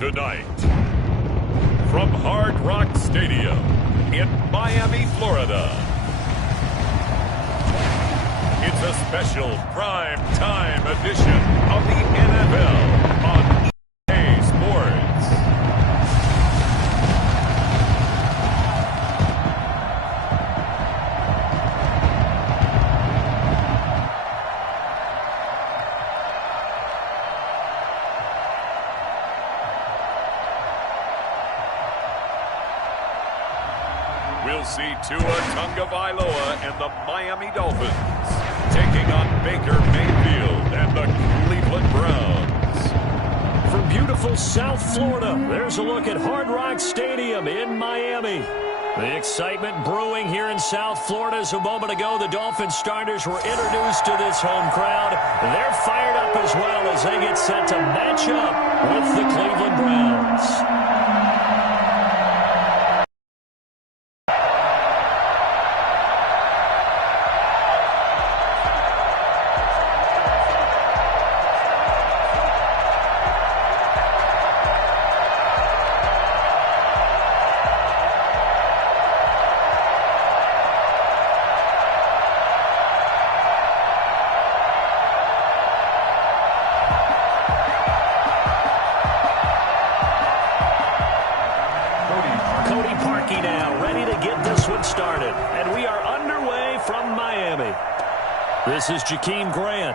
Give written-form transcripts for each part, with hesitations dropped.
Tonight, from Hard Rock Stadium in Miami, Florida, it's a special prime time edition of the NFL on EA Sports. We'll see Tua Tagovailoa and the Miami Dolphins taking on Baker Mayfield and the Cleveland Browns. From beautiful South Florida, there's a look at Hard Rock Stadium in Miami. The excitement brewing here in South Florida as a moment ago. The Dolphins starters were introduced to this home crowd. They're fired up as well as they get set to match up with the Cleveland Browns. Started, and we are underway from Miami. This is Jakeem Grant.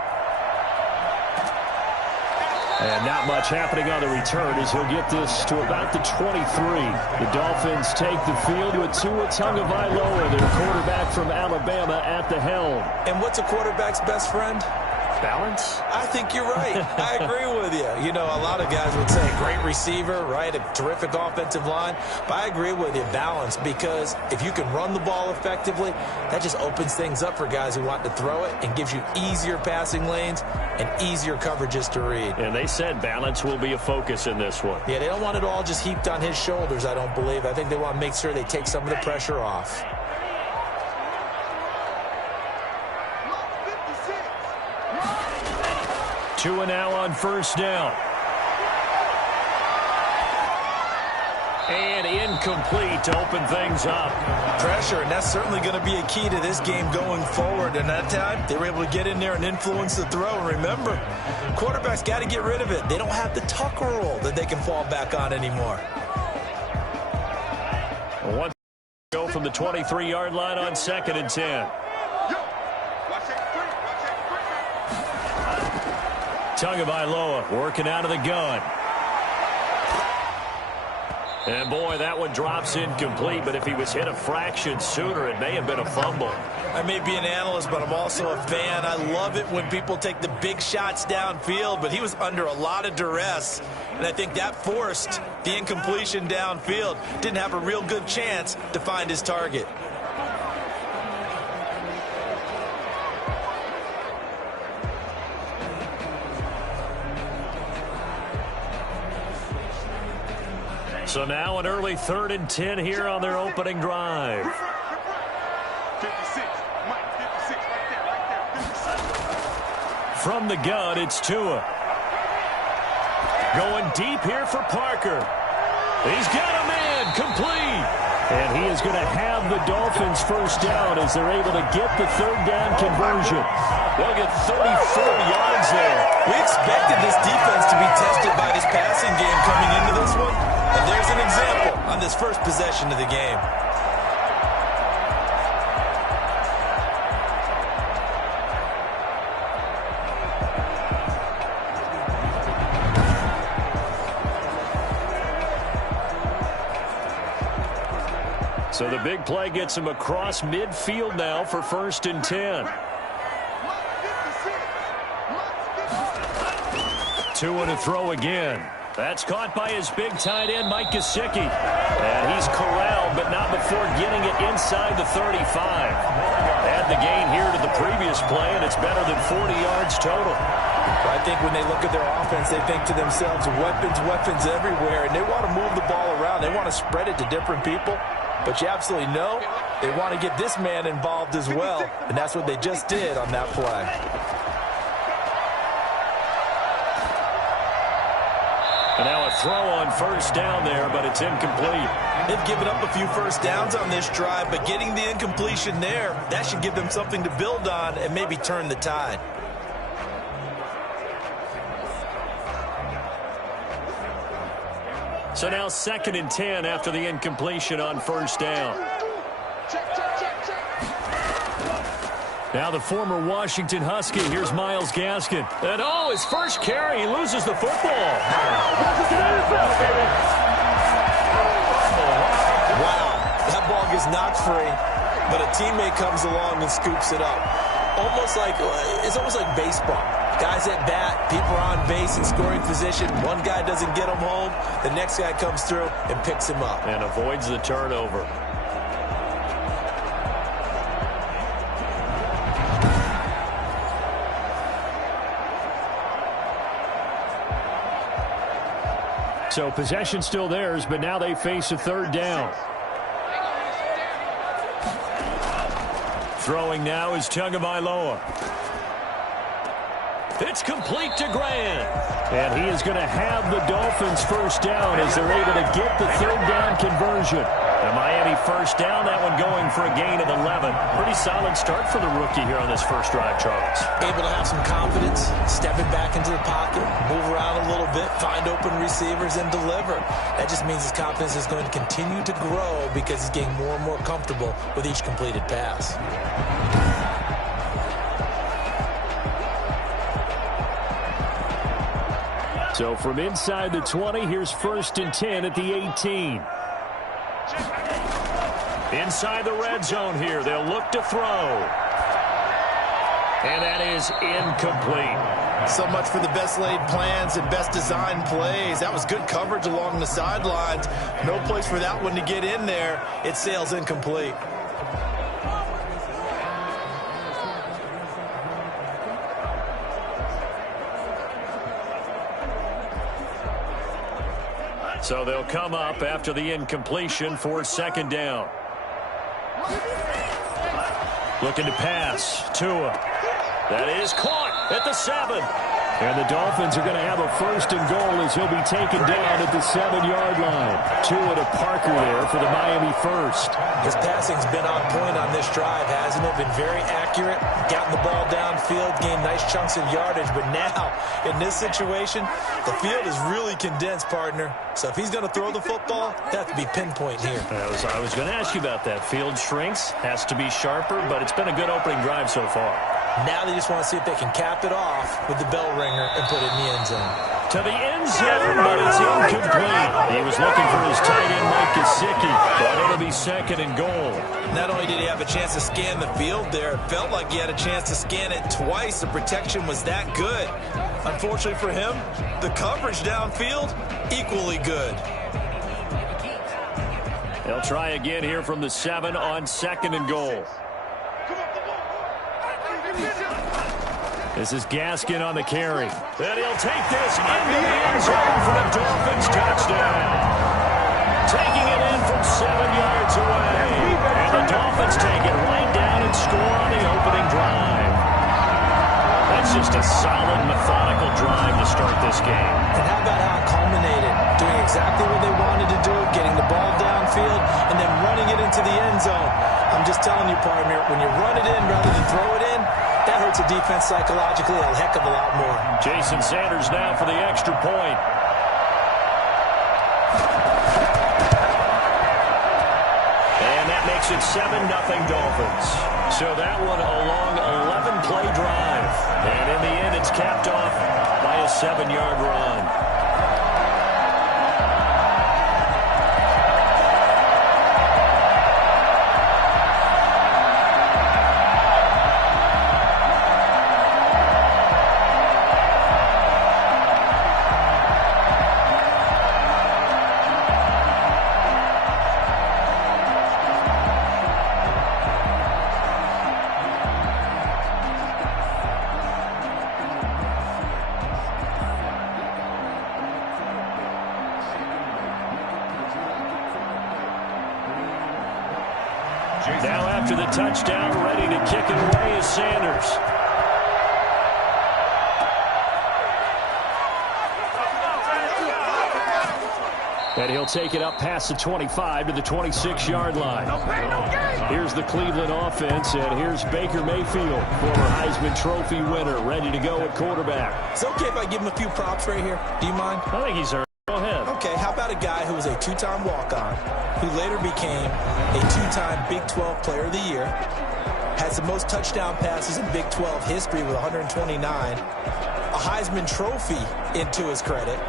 And not much happening on the return as he'll get this to about the 23. The Dolphins take the field with Tua Tagovailoa, their quarterback from Alabama, at the helm. And what's a quarterback's best friend? Balance? I think you're right. I agree with you. You know, a lot of guys would say great receiver, right? A terrific offensive line. But I agree with you, balance, because if you can run the ball effectively, that just opens things up for guys who want to throw it and gives you easier passing lanes and easier coverages to read. And they said balance will be a focus in this one. Yeah, they don't want it all just heaped on his shoulders, I don't believe. I think they want to make sure they take some of the pressure off. Tua now on first down. And incomplete to open things up. Pressure, and that's certainly going to be a key to this game going forward. And that time, they were able to get in there and influence the throw. And remember, quarterbacks got to get rid of it. They don't have the tuck rule that they can fall back on anymore. One go from the 23-yard line on 2nd and 10. Tagovailoa working out of the gun. And boy, that one drops incomplete, but if he was hit a fraction sooner, it may have been a fumble. I may be an analyst, but I'm also a fan. I love it when people take the big shots downfield, but he was under a lot of duress, and I think that forced the incompletion downfield. Didn't have a real good chance to find his target. So now an early 3rd and 10 here on their opening drive. 56. Mike, 56 right there, 56. From the gun, it's Tua. Going deep here for Parker. He's got a man, complete. And he is going to have the Dolphins first down as they're able to get the 3rd down conversion. They'll get 34 yards there. We expected this defense to be tested by this passing game coming into this one. And there's an example on this first possession of the game. So the big play gets him across midfield now for 1st and 10. Tua to throw again. That's caught by his big tight end, Mike Gesicki. And he's corralled, but not before getting it inside the 35. Add the gain here to the previous play, and it's better than 40 yards total. Well, I think when they look at their offense, they think to themselves, weapons, weapons everywhere, and they want to move the ball around. They want to spread it to different people. But you absolutely know they want to get this man involved as well, and that's what they just did on that play. And now a throw on first down there, but it's incomplete. They've given up a few first downs on this drive, but getting the incompletion there, that should give them something to build on and maybe turn the tide. So now 2nd and 10 after the incompletion on first down. Now the former Washington Husky. Here's Myles Gaskin. And his first carry, he loses the football. Wow, that ball gets knocked free, but a teammate comes along and scoops it up. It's almost like baseball. Guys at bat, people are on base in scoring position. One guy doesn't get him home, the next guy comes through and picks him up. And avoids the turnover. So possession still theirs, but now they face a 3rd down. Throwing now is Tagovailoa. It's complete to Grant. And he is going to have the Dolphins first down as they're able to get the 3rd down conversion. The Miami first down, that one going for a gain of 11. Pretty solid start for the rookie here on this first drive, Charles. Able to have some confidence, stepping back into the pocket, move around a little bit, find open receivers, and deliver. That just means his confidence is going to continue to grow because he's getting more and more comfortable with each completed pass. So from inside the 20, here's 1st and 10 at the 18. Inside the red zone here, they'll look to throw. And that is incomplete. So much for the best laid plans and best designed plays. That was good coverage along the sidelines. No place for that one to get in there. It sails incomplete. So they'll come up after the incompletion for 2nd down. Looking to pass. Tua. That is caught at the 7. And the Dolphins are going to have a 1st and goal as he'll be taken down at the 7-yard line. Tua to Parker there for the Miami first. His passing's been on point on this drive, hasn't it? Been very accurate, gotten the ball downfield, gained nice chunks of yardage. But now, in this situation, the field is really condensed, partner. So if he's going to throw the football, that has to be pinpoint here. I was going to ask you about that. Field shrinks, has to be sharper, but it's been a good opening drive so far. Now they just want to see if they can cap it off with the bell ringer and put it in the end zone. To the end zone, but it's incomplete. He was looking for his tight end, Mike Gesicki, but it'll be 2nd and goal. Not only did he have a chance to scan the field there, it felt like he had a chance to scan it twice. The protection was that good. Unfortunately for him, the coverage downfield, equally good. They'll try again here from the 7 on 2nd and goal. This is Gaskin on the carry. And he'll take this into the end zone for the Dolphins touchdown. Taking it in from 7 yards away. And the Dolphins take it right down and score on the opening drive. That's just a solid, methodical drive to start this game. And how about how it culminated? Doing exactly what they wanted to do, getting the ball downfield, and then running it into the end zone. I'm just telling you, partner, when you run it in rather than throw it in, that hurts a defense psychologically a heck of a lot more. Jason Sanders now for the extra point. And that makes it 7-0 Dolphins. So that one a long 11-play drive. And in the end, it's capped off by a 7-yard run. Now after the touchdown, ready to kick it away is Sanders. And he'll take it up past the 25 to the 26-yard line. Here's the Cleveland offense, and here's Baker Mayfield, former Heisman Trophy winner, ready to go at quarterback. It's okay if I give him a few props right here. Do you mind? I think he's earned. Go ahead. Okay, how about a guy who was a two-time walk-on, who later became a two-time Big 12 Player of the Year, has the most touchdown passes in Big 12 history with 129, a Heisman Trophy into his credit,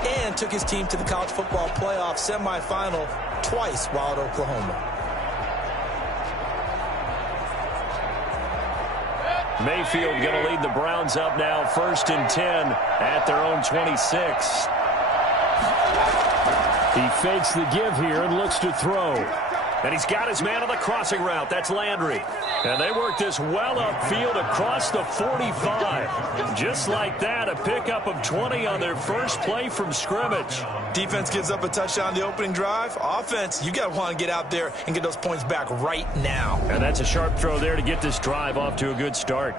and took his team to the college football playoff semifinal twice while at Oklahoma. Mayfield going to lead the Browns up now, 1st and 10 at their own 26. He fakes the give here and looks to throw. And he's got his man on the crossing route. That's Landry. And they work this well upfield across the 45. Just like that, a pickup of 20 on their first play from scrimmage. Defense gives up a touchdown the opening drive. Offense, you got to want to get out there and get those points back right now. And that's a sharp throw there to get this drive off to a good start.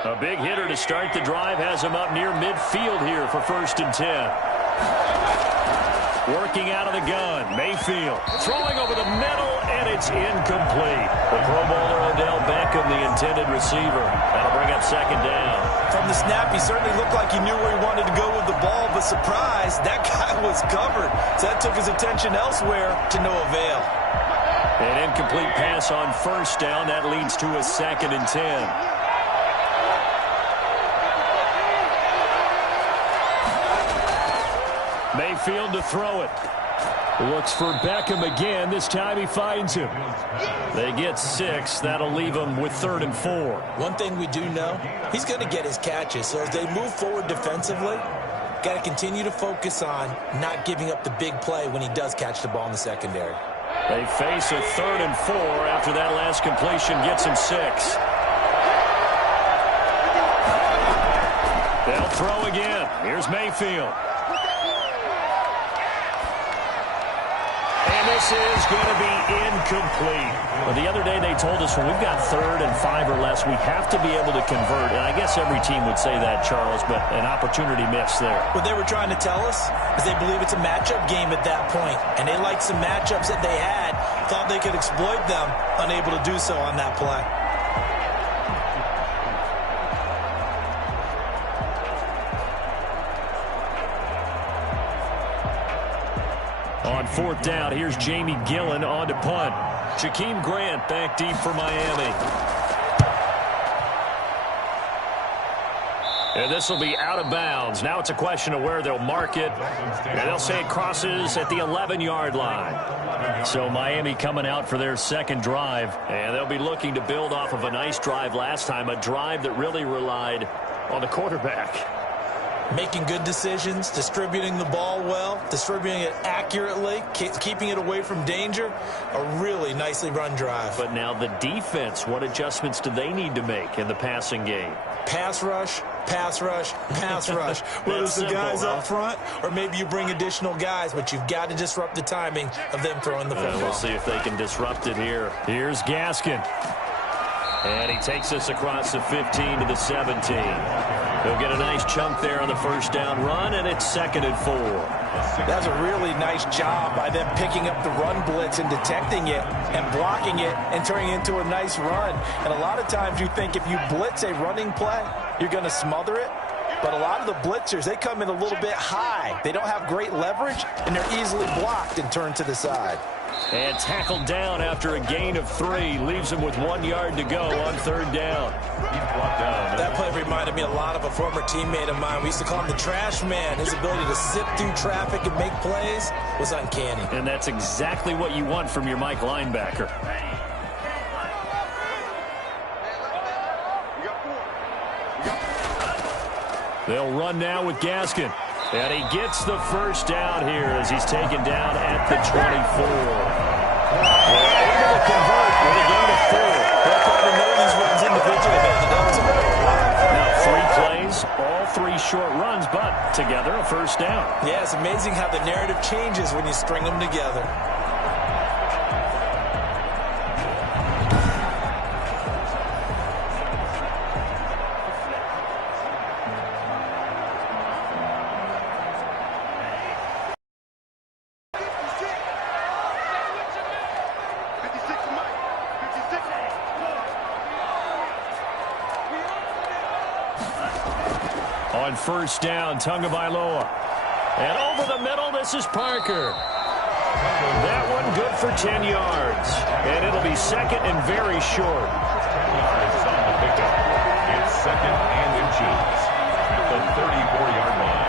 A big hitter to start the drive has him up near midfield here for 1st and 10. Working out of the gun, Mayfield throwing over the middle, and it's incomplete. The Pro Bowler Odell Beckham, the intended receiver. That'll bring up 2nd down. From the snap, he certainly looked like he knew where he wanted to go with the ball, but surprise, that guy was covered. So that took his attention elsewhere to no avail. An incomplete pass on 1st down. That leads to a 2nd and 10. Mayfield to throw it. Looks for Beckham again. This time he finds him. They get 6. That'll leave him with 3rd and 4. One thing we do know, he's going to get his catches. So as they move forward defensively, got to continue to focus on not giving up the big play when he does catch the ball in the secondary. They face a 3rd and 4 after that last completion gets him 6. They'll throw again. Here's Mayfield. And this is going to be incomplete. Well, the other day they told us when we've got 3rd and 5 or less, we have to be able to convert. And I guess every team would say that, Charles, but an opportunity missed there. What they were trying to tell us is they believe it's a matchup game at that point. And they liked some matchups that they had, thought they could exploit them, unable to do so on that play. On 4th down, here's Jamie Gillen on to punt. Jakeem Grant back deep for Miami. And this will be out of bounds. Now it's a question of where they'll mark it. And they'll say it crosses at the 11-yard line. So Miami coming out for their 2nd drive. And they'll be looking to build off of a nice drive last time, a drive that really relied on the quarterback. Making good decisions, distributing the ball well, distributing it accurately, keeping it away from danger. A really nicely run drive. But now the defense, what adjustments do they need to make in the passing game? Pass rush, pass rush, pass rush. Whether it's the guys up front or maybe you bring additional guys, but you've got to disrupt the timing of them throwing the football. We'll see if they can disrupt it here. Here's Gaskin. And he takes us across the 15 to the 17. He'll get a nice chunk there on the 1st down run, and it's 2nd and 4. That's a really nice job by them picking up the run blitz and detecting it and blocking it and turning it into a nice run. And a lot of times you think if you blitz a running play, you're going to smother it. But a lot of the blitzers, they come in a little bit high. They don't have great leverage, and they're easily blocked and turned to the side. And tackled down after a gain of 3. Leaves him with 1 yard to go on 3rd down. That play reminded me a lot of a former teammate of mine. We used to call him the trash man. His ability to zip through traffic and make plays was uncanny. And that's exactly what you want from your Mike linebacker. They'll run now with Gaskin. And he gets the 1st down here as he's taken down at the 24. They're able to convert with a gain of 4. They're trying to know these runs individually, Now 3 plays, all 3 short runs, but together a 1st down. Yeah, it's amazing how the narrative changes when you string them together. On first down, Tagovailoa. And over the middle, this is Parker. That one good for 10 yards. And it'll be second and very short. Yards on the pickup. It's second and inches at the 34-yard line.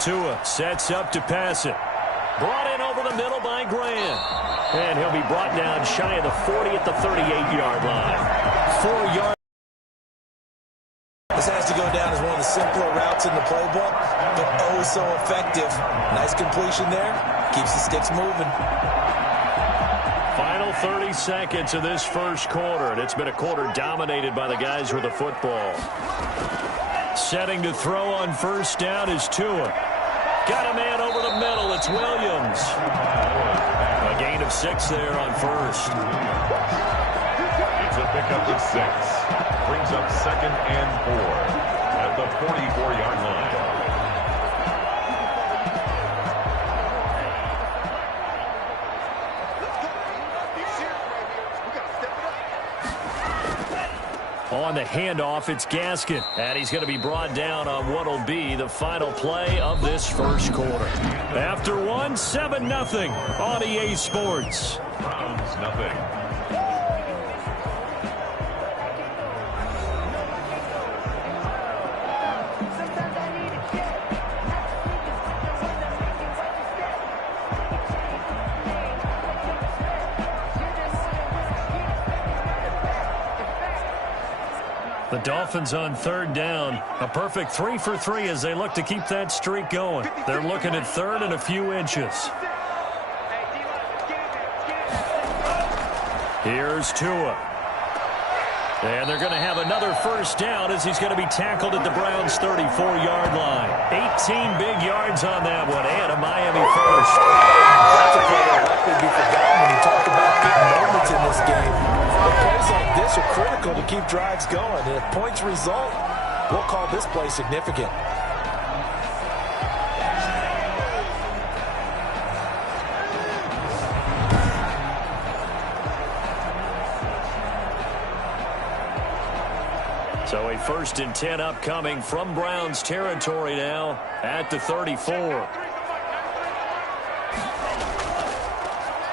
Tua sets up to pass it. Brought in over the middle by Grant. And he'll be brought down shy of the 40 at the 38-yard line. 4 yards. This has to go down as one of the simpler routes in the playbook, but oh so effective. Nice completion there. Keeps the sticks moving. Final 30 seconds of this first quarter, and it's been a quarter dominated by the guys with the football. Setting to throw on first down is Tua. Got a man over the middle. It's Williams. A gain of 6 there on first. It's a pickup of 6. Brings up second and 4 at the 44-yard line. On the handoff, it's Gaskin. And he's going to be brought down on what will be the final play of this first quarter. After one, 7-0 on EA Sports. Browns nothing. The Dolphins on third down. A perfect 3 for 3 as they look to keep that streak going. They're looking at third and a few inches. Here's Tua. And they're going to have another first down as he's going to be tackled at the Browns' 34-yard line. 18 big yards on that one, and a Miami first. That's a play that will likely be forgotten when you talk about big moments in this game. But plays like this are critical to keep drives going. And if points result, we'll call this play significant. So a 1st and 10 upcoming from Browns territory now at the 34.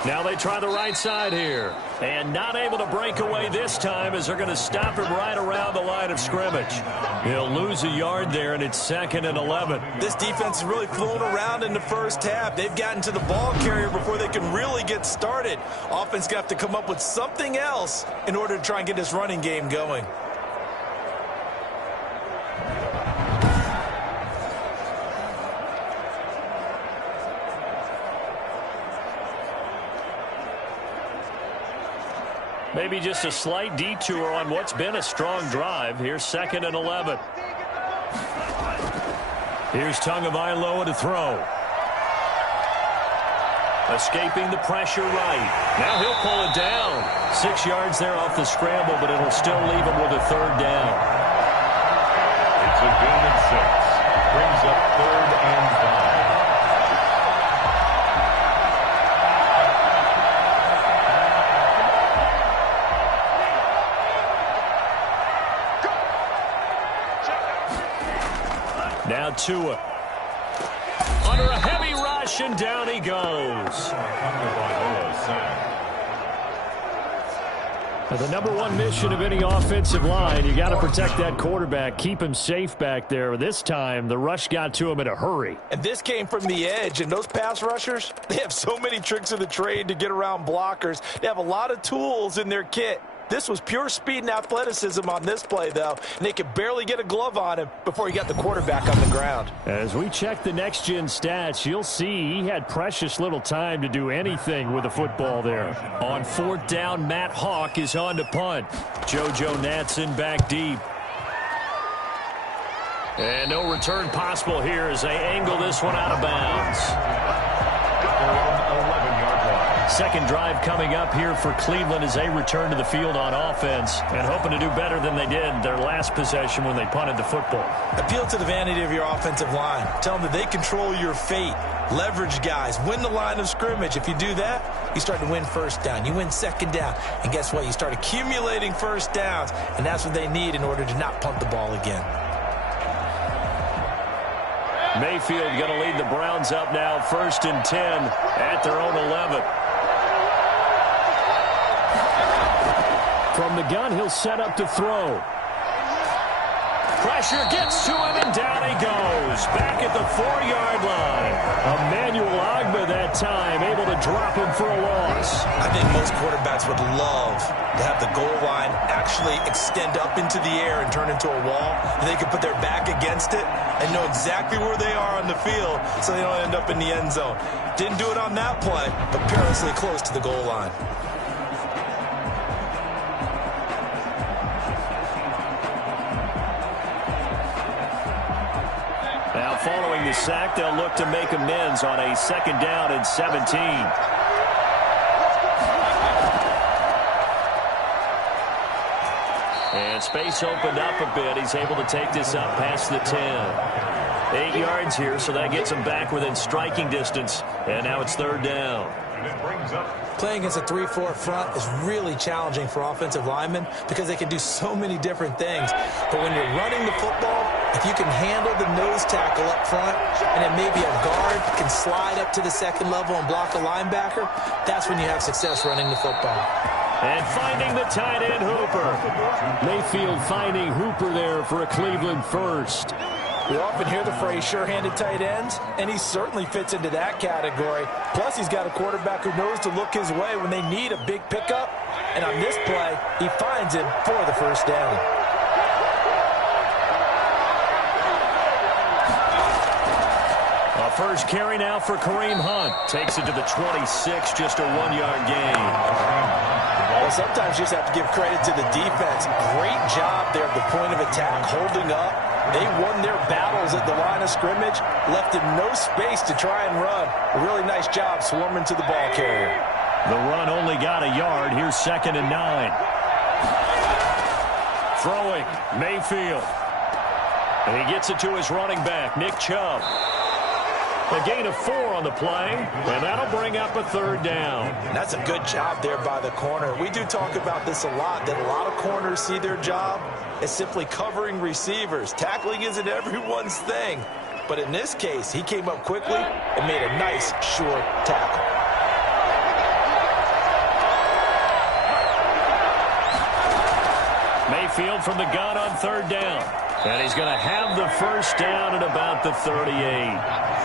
Now they try the right side here. And not able to break away this time as they're going to stop him right around the line of scrimmage. He'll lose a yard there, and it's 2nd and 11. This defense is really flown around in the first half. They've gotten to the ball carrier before they can really get started. Offense got to come up with something else in order to try and get this running game going. Maybe just a slight detour on what's been a strong drive. Here's 2nd and 11. Here's Tagovailoa to throw. Escaping the pressure right. Now he'll pull it down. 6 yards there off the scramble, but it'll still leave him with a 3rd down. It's a gain of 6. Brings up 3rd and 5. Now Tua. Under a heavy rush, and down he goes. Now, the number one mission of any offensive line, you got to protect that quarterback, keep him safe back there. This time, the rush got to him in a hurry. And this came from the edge, and those pass rushers, they have so many tricks of the trade to get around blockers. They have a lot of tools in their kit. This was pure speed and athleticism on this play, though, and they could barely get a glove on him before he got the quarterback on the ground. As we check the next-gen stats, you'll see he had precious little time to do anything with the football there. On 4th down, Matt Hawk is on to punt. JoJo Natson back deep. And no return possible here as they angle this one out of bounds. 11-yard line. Second drive coming up here for Cleveland as they return to the field on offense and hoping to do better than they did their last possession when they punted the football. Appeal to the vanity of your offensive line. Tell them that they control your fate. Leverage guys. Win the line of scrimmage. If you do that, you start to win first down. You win second down. And guess what? You start accumulating first downs. And that's what they need in order to not punt the ball again. Mayfield going to lead the Browns up now, 1st and 10 at their own 11. From the gun, he'll set up to throw. Pressure gets to him, and down he goes. Back at the 4-yard line. Emmanuel Ogbah that time, able to drop him for a loss. I think most quarterbacks would love to have the goal line actually extend up into the air and turn into a wall, and they can put their back against it and know exactly where they are on the field so they don't end up in the end zone. Didn't do it on that play, but perilously close to the goal line. Now following the sack, they'll look to make amends on a 2nd down and 17. And space opened up a bit. He's able to take this up past the 10. 8 yards here, so that gets him back within striking distance. And now it's 3rd down. Playing against a 3-4 front is really challenging for offensive linemen because they can do so many different things. But when you're running the football, if you can handle the nose tackle up front and then maybe a guard can slide up to the 2nd level and block a linebacker, that's when you have success running the football. And finding the tight end, Hooper. Mayfield finding Hooper there for a Cleveland first. We often hear the phrase sure-handed tight ends, and he certainly fits into that category. Plus, he's got a quarterback who knows to look his way when they need a big pickup. And on this play, he finds him for the 1st down. A first carry now for Kareem Hunt. Takes it to the 26, just a 1-yard gain. Well, sometimes you just have to give credit to the defense. Great job there at the point of attack, holding up. They won their battles at the line of scrimmage, left him no space to try and run. A really nice job swarming to the ball carrier. The run only got a yard. Here's 2nd and 9. Throwing, Mayfield. And he gets it to his running back, Nick Chubb. A gain of 4 on the play, and that'll bring up a 3rd down. That's a good job there by the corner. We do talk about this a lot, that a lot of corners see their job as simply covering receivers. Tackling isn't everyone's thing. But in this case, he came up quickly and made a nice, short tackle. Mayfield from the gun on 3rd down. And he's going to have the 1st down at about the 38.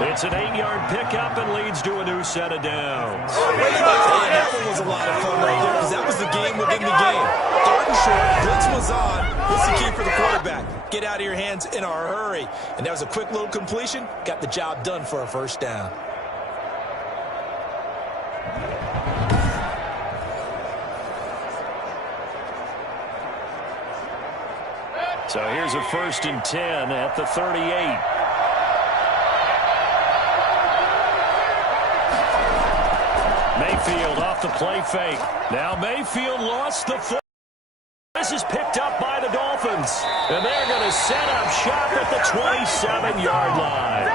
It's an 8-yard pickup and leads to a new set of downs. That one was a lot of fun right there because that was the game within the game. 3rd and short, blitz was on. What's the key for the quarterback? Get out of your hands in a hurry. And that was a quick little completion. Got the job done for a 1st down. So here's a 1st and 10 at the 38. Mayfield off the play fake. Now Mayfield lost the foot. This is picked up by the Dolphins. And they're going to set up shop at the 27-yard line.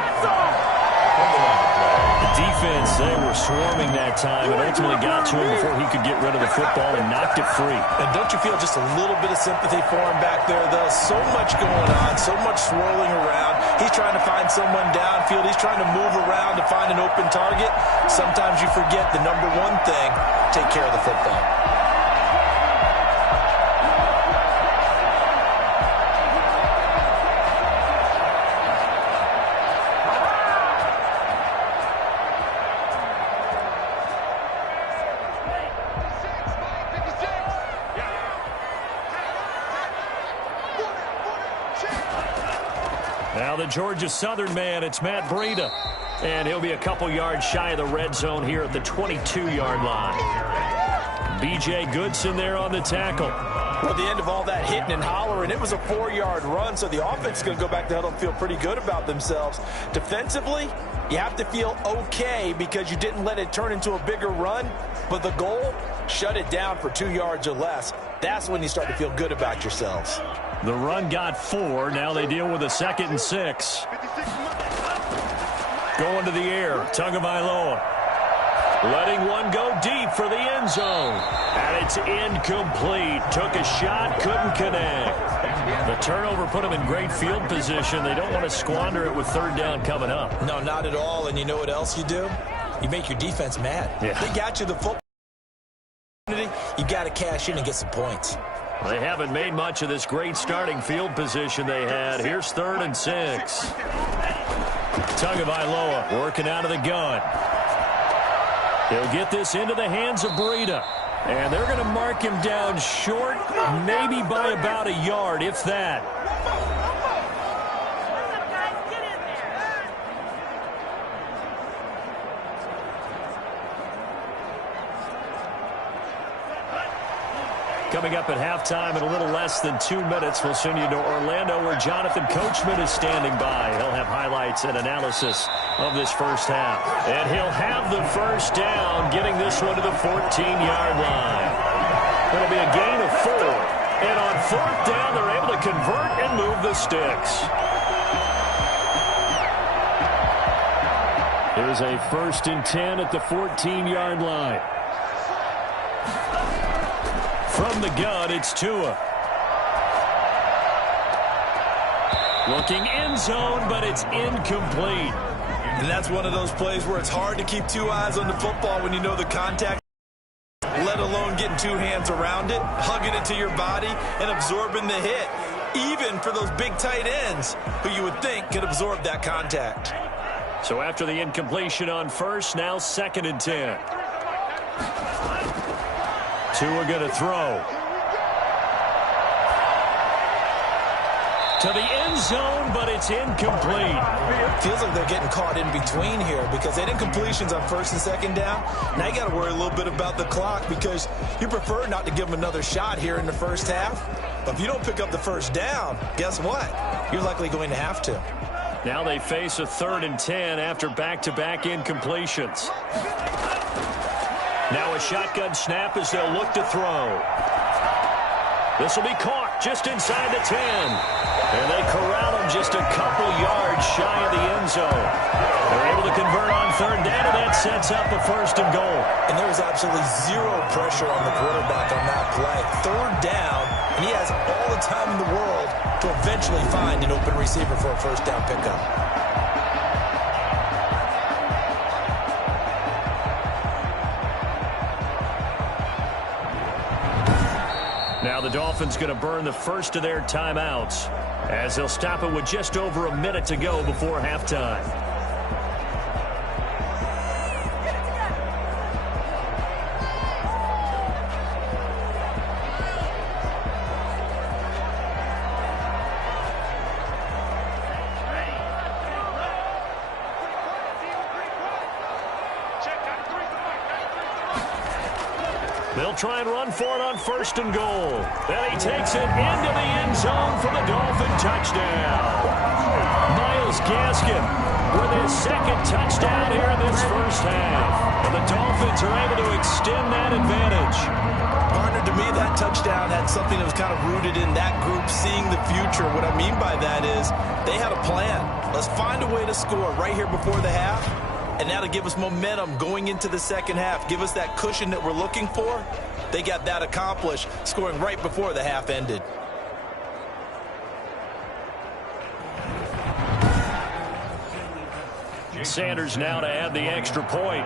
The defense, they were swarming that time and ultimately got to him before he could get rid of the football and knocked it free. And don't you feel just a little bit of sympathy for him back there, though? So much going on, so much swirling around. He's trying to find someone downfield. He's trying to move around to find an open target. Sometimes you forget the number one thing, take care of the football. Now the Georgia Southern man, it's Matt Breida. And he'll be a couple yards shy of the red zone here at the 22-yard line. B.J. Goodson there on the tackle. Well, at the end of all that hitting and hollering, it was a 4-yard run, so the offense is going to go back to huddle and feel pretty good about themselves. Defensively, you have to feel okay because you didn't let it turn into a bigger run, but the goal, shut it down for 2 yards or less. That's when you start to feel good about yourselves. The run got 4. Now they deal with a 2nd and 6. Going to the air, Tagovailoa. Letting one go deep for the end zone. And it's incomplete. Took a shot, couldn't connect. The turnover put them in great field position. They don't want to squander it with 3rd down coming up. No, not at all. And you know what else you do? You make your defense mad. Yeah. They got you the football. You got to cash in and get some points. They haven't made much of this great starting field position they had. Here's 3rd and 6. Tagovailoa working out of the gun. He'll get this into the hands of Breida. And they're going to mark him down short, maybe by about a yard, if that. Coming up at halftime in a little less than 2 minutes, we'll send you to Orlando where Jonathan Coachman is standing by. He'll have highlights and analysis of this first half. And he'll have the first down, getting this one to the 14-yard line. It'll be a gain of 4. And on 4th down, they're able to convert and move the sticks. Here's a 1st and 10 at the 14-yard line. From the gun, it's Tua. Looking end zone, but it's incomplete. And that's one of those plays where it's hard to keep 2 eyes on the football when you know the contact, let alone getting 2 hands around it, hugging it to your body, and absorbing the hit, even for those big tight ends who you would think could absorb that contact. So after the incompletion on 1st, now 2nd and 10. Tua going to throw. To the end zone, but it's incomplete. Feels like they're getting caught in between here because they did incompletions on 1st and 2nd down. Now you got to worry a little bit about the clock because you prefer not to give them another shot here in the first half. But if you don't pick up the 1st down, guess what? You're likely going to have to. Now they face a 3rd and 10 after back-to-back incompletions. Now a shotgun snap as they'll look to throw. This will be caught just inside the 10. And they corral him just a couple yards shy of the end zone. They're able to convert on 3rd down, and that sets up a 1st and goal. And there was absolutely 0 pressure on the quarterback on that play. 3rd down, and he has all the time in the world to eventually find an open receiver for a 1st down pickup. Now the Dolphins going to burn the first of their timeouts as they'll stop it with just over a minute to go before halftime. They'll try and run for it on 1st and goal. Then he takes it into the end zone for the Dolphin touchdown. Myles Gaskin with his 2nd touchdown here in this first half. And the Dolphins are able to extend that advantage. Partner, to me, that touchdown had something that was kind of rooted in that group seeing the future. What I mean by that is they had a plan. Let's find a way to score right here before the half. And that'll give us momentum going into the 2nd half. Give us that cushion that we're looking for. They got that accomplished, scoring right before the half ended. Sanders now to add the extra point.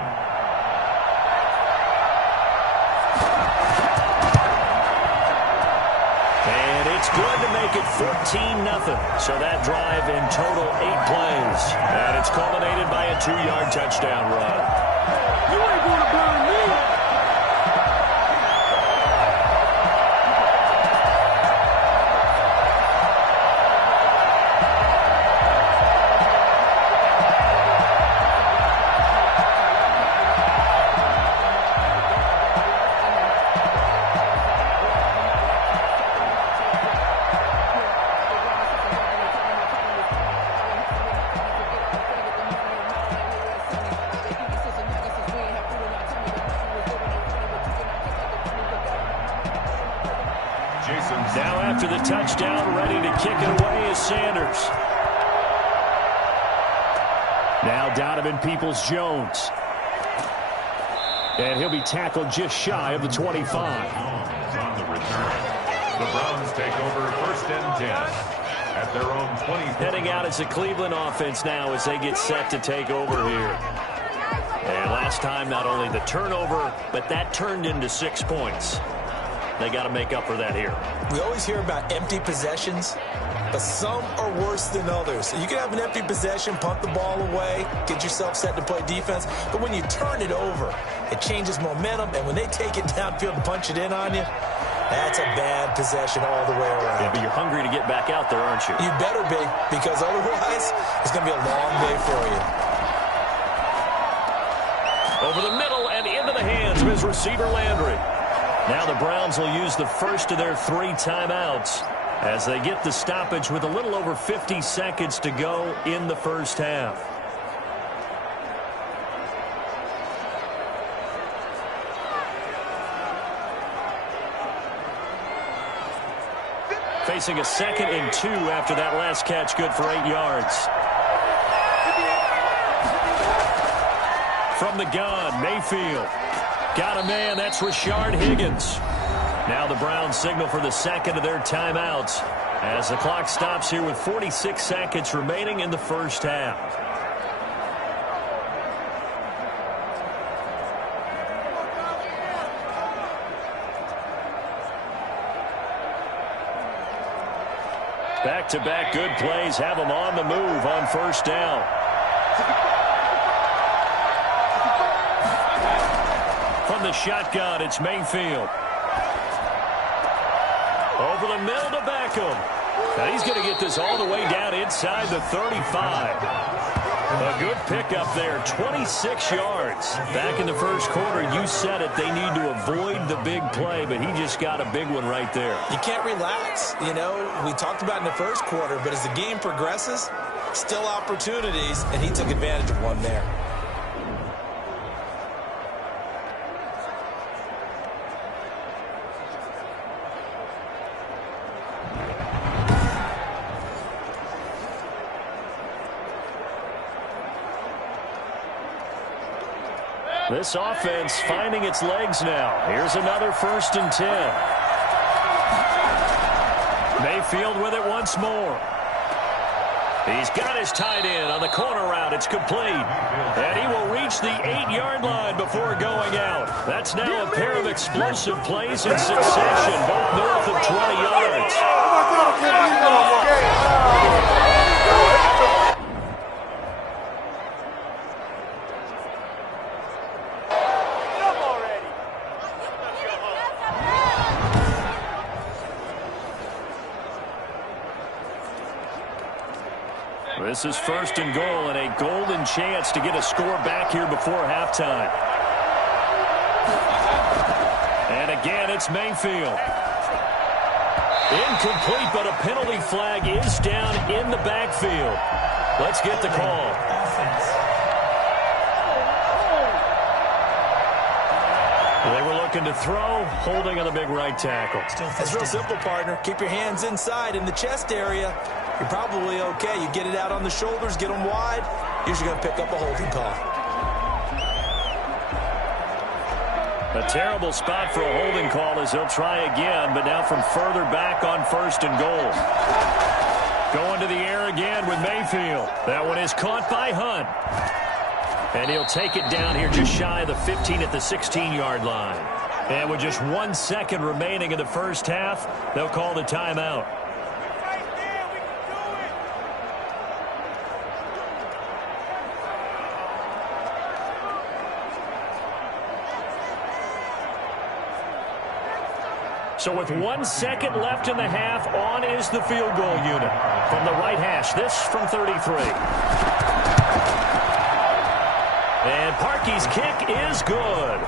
And it's good to make it 14-0. So that drive in total 8 plays. And it's culminated by a 2-yard touchdown run. You ain't going to burn me. Now after the touchdown, ready to kick it away is Sanders. Now Donovan Peoples-Jones. And he'll be tackled just shy of the 25. On the return, the Browns take over 1st and 10 at their own 20. Heading out as the Cleveland offense now as they get set to take over here. And last time, not only the turnover, but that turned into 6 points. They got to make up for that here. We always hear about empty possessions, but some are worse than others. You can have an empty possession, punt the ball away, get yourself set to play defense, but when you turn it over, it changes momentum, and when they take it downfield and punch it in on you, that's a bad possession all the way around. Yeah, but you're hungry to get back out there, aren't you? You better be, because otherwise, it's going to be a long day for you. Over the middle and into the hands of his receiver, Landry. Now the Browns will use the first of their 3 timeouts as they get the stoppage with a little over 50 seconds to go in the first half. Facing a 2nd and 2 after that last catch, good for 8 yards. From the gun, Mayfield. Got a man, that's Rashard Higgins. Now the Browns signal for the 2nd of their timeouts as the clock stops here with 46 seconds remaining in the first half. Back-to-back good plays have them on the move on 1st down. From the shotgun, it's Mayfield. Over the middle to Beckham. Now he's going to get this all the way down inside the 35. A good pickup there, 26 yards. Back in the first quarter, you said it, they need to avoid the big play, but he just got a big one right there. You can't relax. You know, we talked about in the first quarter, but as the game progresses, still opportunities, and he took advantage of one there. This offense finding its legs now. Here's another 1st and 10. Mayfield with it once more. He's got his tight end on the corner route. It's complete. And he will reach the 8-yard line before going out. That's now a pair of explosive plays in succession, both north of 20 yards. This is 1st and goal and a golden chance to get a score back here before halftime. And again, it's Mayfield. Incomplete, but a penalty flag is down in the backfield. Let's get the call. They were looking to throw, holding on the big right tackle. It's real simple, partner. Keep your hands inside in the chest area. You're probably okay. You get it out on the shoulders, get them wide. Usually going to pick up a holding call. A terrible spot for a holding call as they'll try again, but now from further back on 1st and goal. Going to the air again with Mayfield. That one is caught by Hunt. And he'll take it down here just shy of the 15 at the 16-yard line. And with just 1 second remaining in the first half, they'll call the timeout. So with 1 second left in the half, on is the field goal unit. From the right hash, this from 33. And Parkey's kick is good.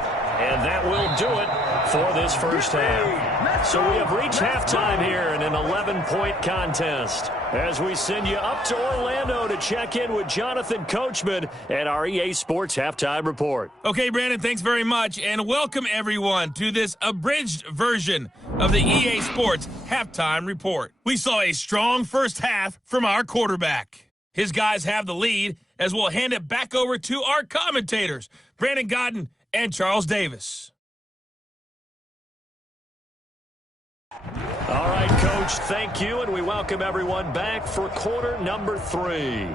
And that will do it for this first half. So we have reached halftime here in an 11-point contest. As we send you up to Orlando to check in with Jonathan Coachman at our EA Sports Halftime Report. Okay, Brandon, thanks very much. And welcome, everyone, to this abridged version of the EA Sports Halftime Report. We saw a strong first half from our quarterback. His guys have the lead as we'll hand it back over to our commentators, Brandon Godden and Charles Davis. All right, Coach, thank you, and we welcome everyone back for quarter number 3.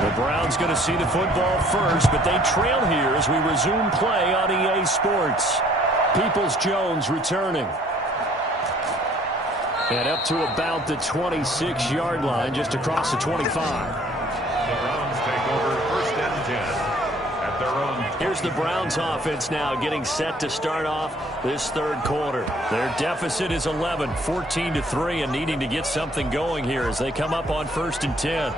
The Browns going to see the football first, but they trail here as we resume play on EA Sports. Peoples-Jones returning. And up to about the 26-yard line, just across the 25. The Browns take over first and 10 at their own. Here's the Browns offense now getting set to start off this third quarter. Their deficit is 11, 14-3, and needing to get something going here as they come up on first and 10.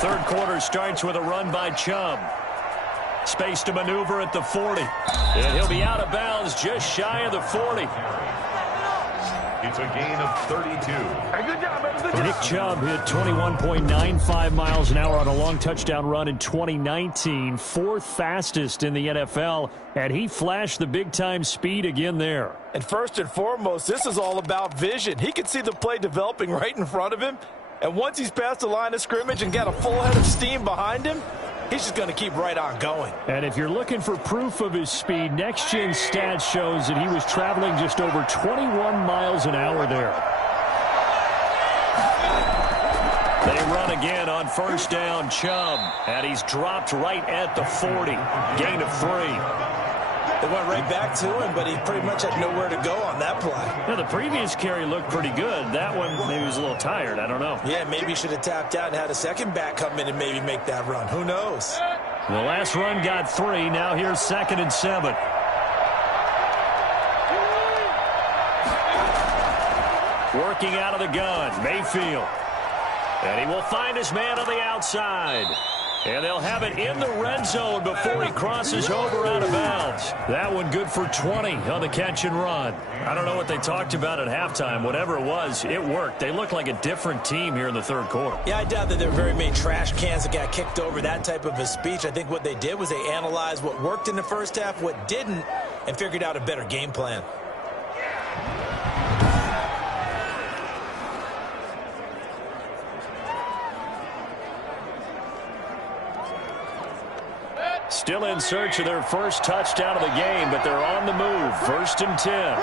Third quarter starts with a run by Chubb. Space to maneuver at the 40. And he'll be out of bounds just shy of the 40. It's a gain of 32. Hey, good job, baby. Good job. Nick Chubb hit 21.95 miles an hour on a long touchdown run in 2019. 4th fastest in the NFL. And he flashed the big-time speed again there. And first and foremost, this is all about vision. He could see the play developing right in front of him. And once he's past the line of scrimmage and got a full head of steam behind him, he's just going to keep right on going. And if you're looking for proof of his speed, Next Gen Stats shows that he was traveling just over 21 miles an hour there. They run again on first down, Chubb. And he's dropped right at the 40. Gain of 3. They went right back to him, but he pretty much had nowhere to go on that play. Yeah, the previous carry looked pretty good. That one, maybe he was a little tired. I don't know. Yeah, maybe he should have tapped out and had a second back come in and maybe make that run. Who knows? The last run got 3. Now here's 2nd and 7. Working out of the gun, Mayfield. And he will find his man on the outside. And they'll have it in the red zone before he crosses over out of bounds. That one good for 20 on the catch and run. I don't know what they talked about at halftime. Whatever it was, it worked. They look like a different team here in the third quarter. Yeah, I doubt that there were very many trash cans that got kicked over, that type of a speech. I think what they did was they analyzed what worked in the first half, what didn't, and figured out a better game plan. Still in search of their first touchdown of the game, but they're on the move. 1st and 10.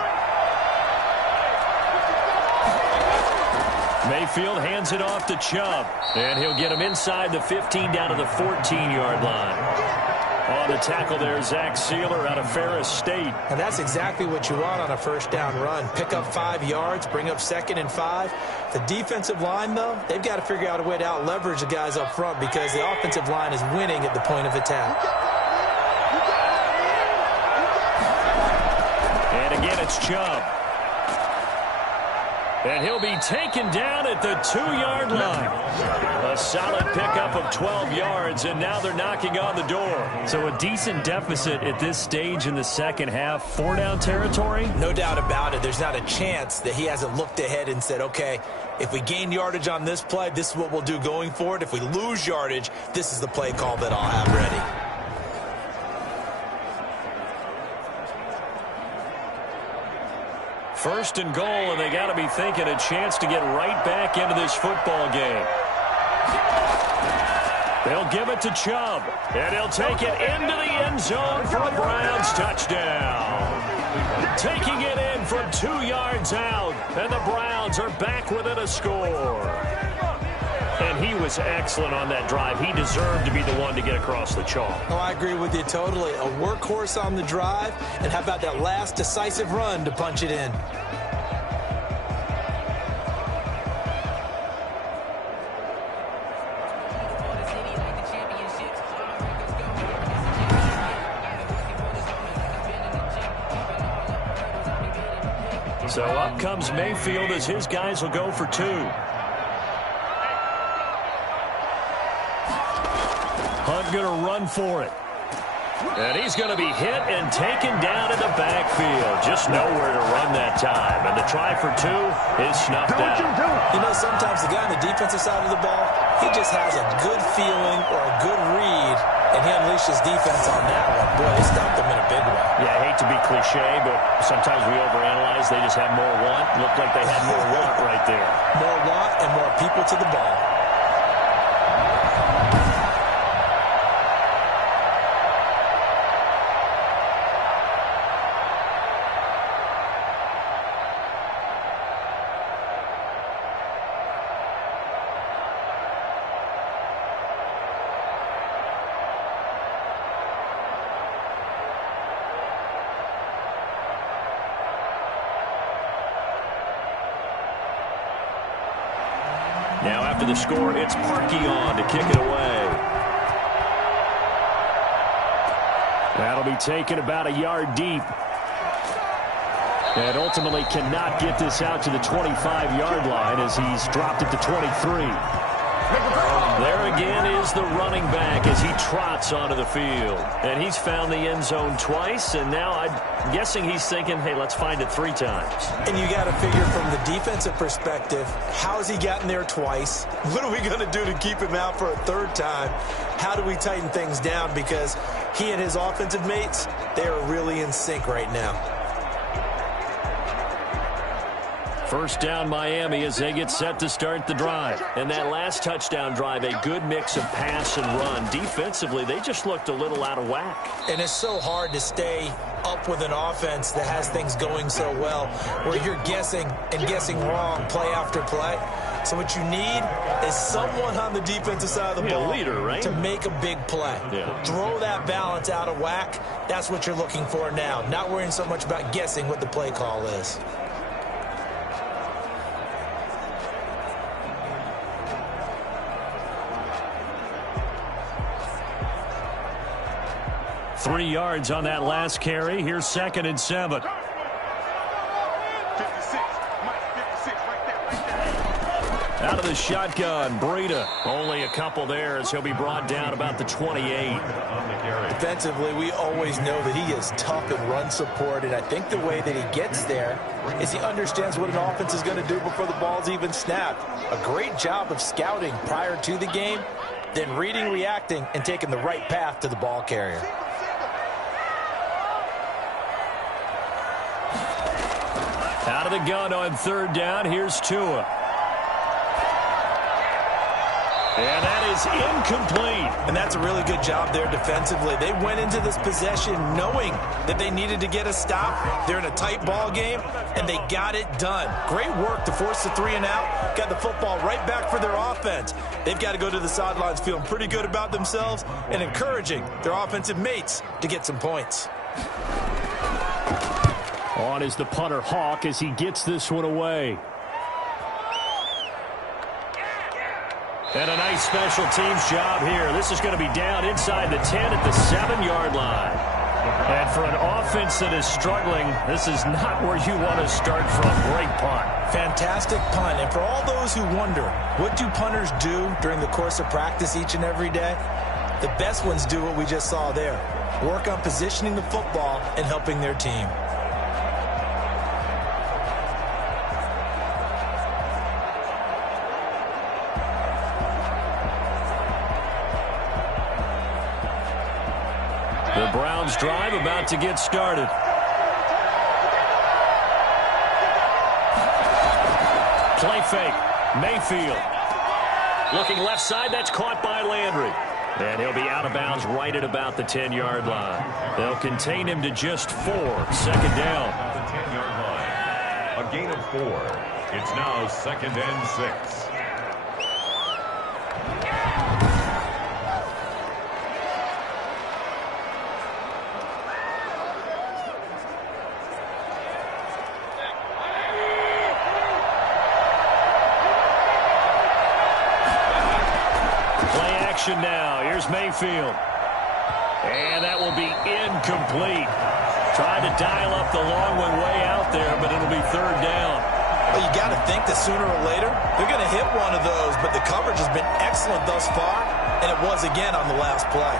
Mayfield hands it off to Chubb, and he'll get him inside the 15 down to the 14-yard line. On the tackle there, Zach Sealer out of Ferris State. And that's exactly what you want on a first down run. Pick up 5 yards, bring up 2nd and 5. The defensive line, though, they've got to figure out a way to out-leverage the guys up front because the offensive line is winning at the point of attack. And again, it's Chubb. And he'll be taken down at the 2-yard line. A solid pickup of 12 yards, and now they're knocking on the door. So a decent deficit at this stage in the second half. 4-down territory? No doubt about it. There's not a chance that he hasn't looked ahead and said, okay, if we gain yardage on this play, this is what we'll do going forward. If we lose yardage, this is the play call that I'll have ready. First and goal, and they got to be thinking a chance to get right back into this football game. They'll give it to Chubb, and he'll take it into the end zone for a Browns touchdown. Taking it in from 2 yards out, and the Browns are back within a score. And he was excellent on that drive. He deserved to be the one to get across the chalk. Oh, I agree with you totally. A workhorse on the drive, and how about that last decisive run to punch it in? So up comes Mayfield as his guys will go for 2. Hunt going to run for it. And he's going to be hit and taken down in the backfield. Just nowhere to run that time. And the try for 2 is snuffed out. You know, sometimes the guy on the defensive side of the ball, he just has a good feeling or a good read, and he unleashed his defense on that one. Boy, they stopped him in a big way. Yeah, I hate to be cliche, but sometimes we overanalyze. They just have more want. Looked like they had more want right there. More want and more people to the ball. Now after the score, it's Parkey on to kick it away. That'll be taken about a yard deep. And ultimately cannot get this out to the 25-yard line as he's dropped it to 23. There again is the running back as he trots onto the field. And he's found the end zone twice, and now I'm guessing he's thinking, hey, let's find it 3 times. And you got to figure from the defensive perspective, how has he gotten there twice? What are we going to do to keep him out for a 3rd time? How do we tighten things down? Because he and his offensive mates, they are really in sync right now. First down Miami as they get set to start the drive. And that last touchdown drive, a good mix of pass and run. Defensively, they just looked a little out of whack. And it's so hard to stay up with an offense that has things going so well, where you're guessing and guessing wrong play after play. So what you need is someone on the defensive side of the ball leader, right? to make a big play. Yeah. Throw that balance out of whack. That's what you're looking for now. Not worrying so much about guessing what the play call is. Three yards on that last carry. Here's 2nd and 7. Out of the shotgun, Breida. Only a couple there as he'll be brought down about the 28. Defensively, we always know that he is tough in run support, and I think the way that he gets there is he understands what an offense is going to do before the ball's even snapped. A great job of scouting prior to the game, then reading, reacting, and taking the right path to the ball carrier. Out of the gun on 3rd down, here's Tua. And that is incomplete. And that's a really good job there defensively. They went into this possession knowing that they needed to get a stop. They're in a tight ball game, and they got it done. Great work to force the 3 and out. Got the football right back for their offense. They've got to go to the sidelines feeling pretty good about themselves and encouraging their offensive mates to get some points. On is the punter Hawk as he gets this one away. And a nice special teams job here. This is going to be down inside the 10 at the 7-yard line. And for an offense that is struggling, this is not where you want to start from. Great punt. Fantastic punt. And for all those who wonder, what do punters do during the course of practice each and every day? The best ones do what we just saw there. Work on positioning the football and helping their team. The Browns drive about to get started. Play fake. Mayfield. Looking left side. That's caught by Landry. And he'll be out of bounds right at about the 10-yard line. They'll contain him to just 4. Second down. At the 10-yard line. A gain of 4. It's now 2nd and 6. Now, here's Mayfield. And that will be incomplete. Tried to dial up the long one way out there, but it'll be 3rd down. Well, you got to think that sooner or later, they're going to hit one of those, but the coverage has been excellent thus far, and it was again on the last play.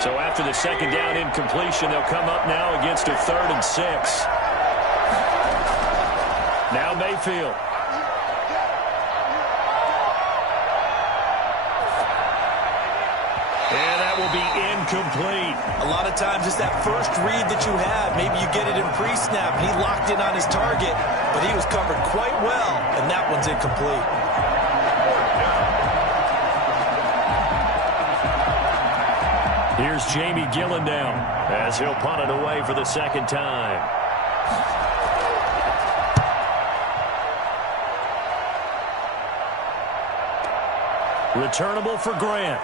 So after the 2nd down incompletion, they'll come up now against a 3rd and 6. Now Mayfield. And that will be incomplete. A lot of times it's that first read that you have. Maybe you get it in pre-snap, and he locked in on his target, but he was covered quite well, and that one's incomplete. Here's Jamie Gillen down as he'll punt it away for the 2nd time. Returnable for Grant.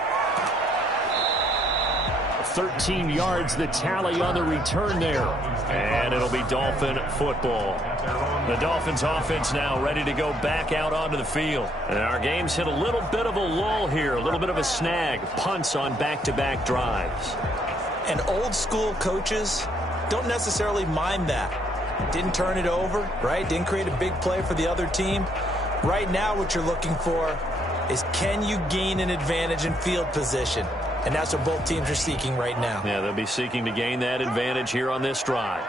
13 yards the tally on the return there. And it'll be Dolphin football. The Dolphins offense now ready to go back out onto the field. And our game's hit a little bit of a lull here, a little bit of a snag. Punts on back-to-back drives. And old school coaches don't necessarily mind that. Didn't turn it over, right? Didn't create a big play for the other team. Right now what you're looking for is, can you gain an advantage in field position? And that's what both teams are seeking right now. Yeah, they'll be seeking to gain that advantage here on this drive.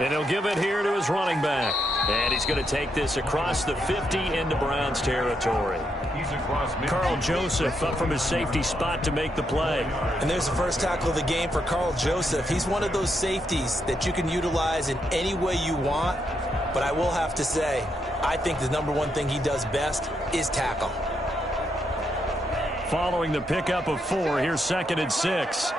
And he'll give it here to his running back. And he's going to take this across the 50 into Browns territory. Carl Joseph up from his safety spot to make the play. And there's the first tackle of the game for Carl Joseph. He's one of those safeties that you can utilize in any way you want. But I will have to say, I think the number one thing he does best is tackle. Following the pickup of 4, here's 2nd and 6.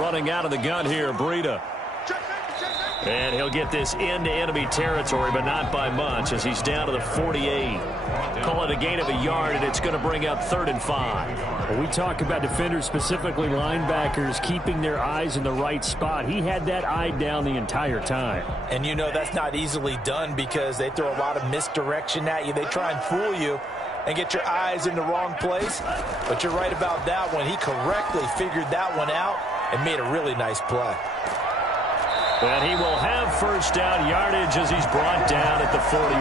Running out of the gun here, Breida. And he'll get this into enemy territory, but not by much, as he's down to the 48. Call it a gain of a yard, and it's going to bring up 3rd and 5. Well, we talk about defenders, specifically linebackers, keeping their eyes in the right spot. He had that eye down the entire time. And you know that's not easily done because they throw a lot of misdirection at you. They try and fool you and get your eyes in the wrong place. But you're right about that one. He correctly figured that one out and made a really nice play. And he will have 1st down yardage as he's brought down at the 41. Able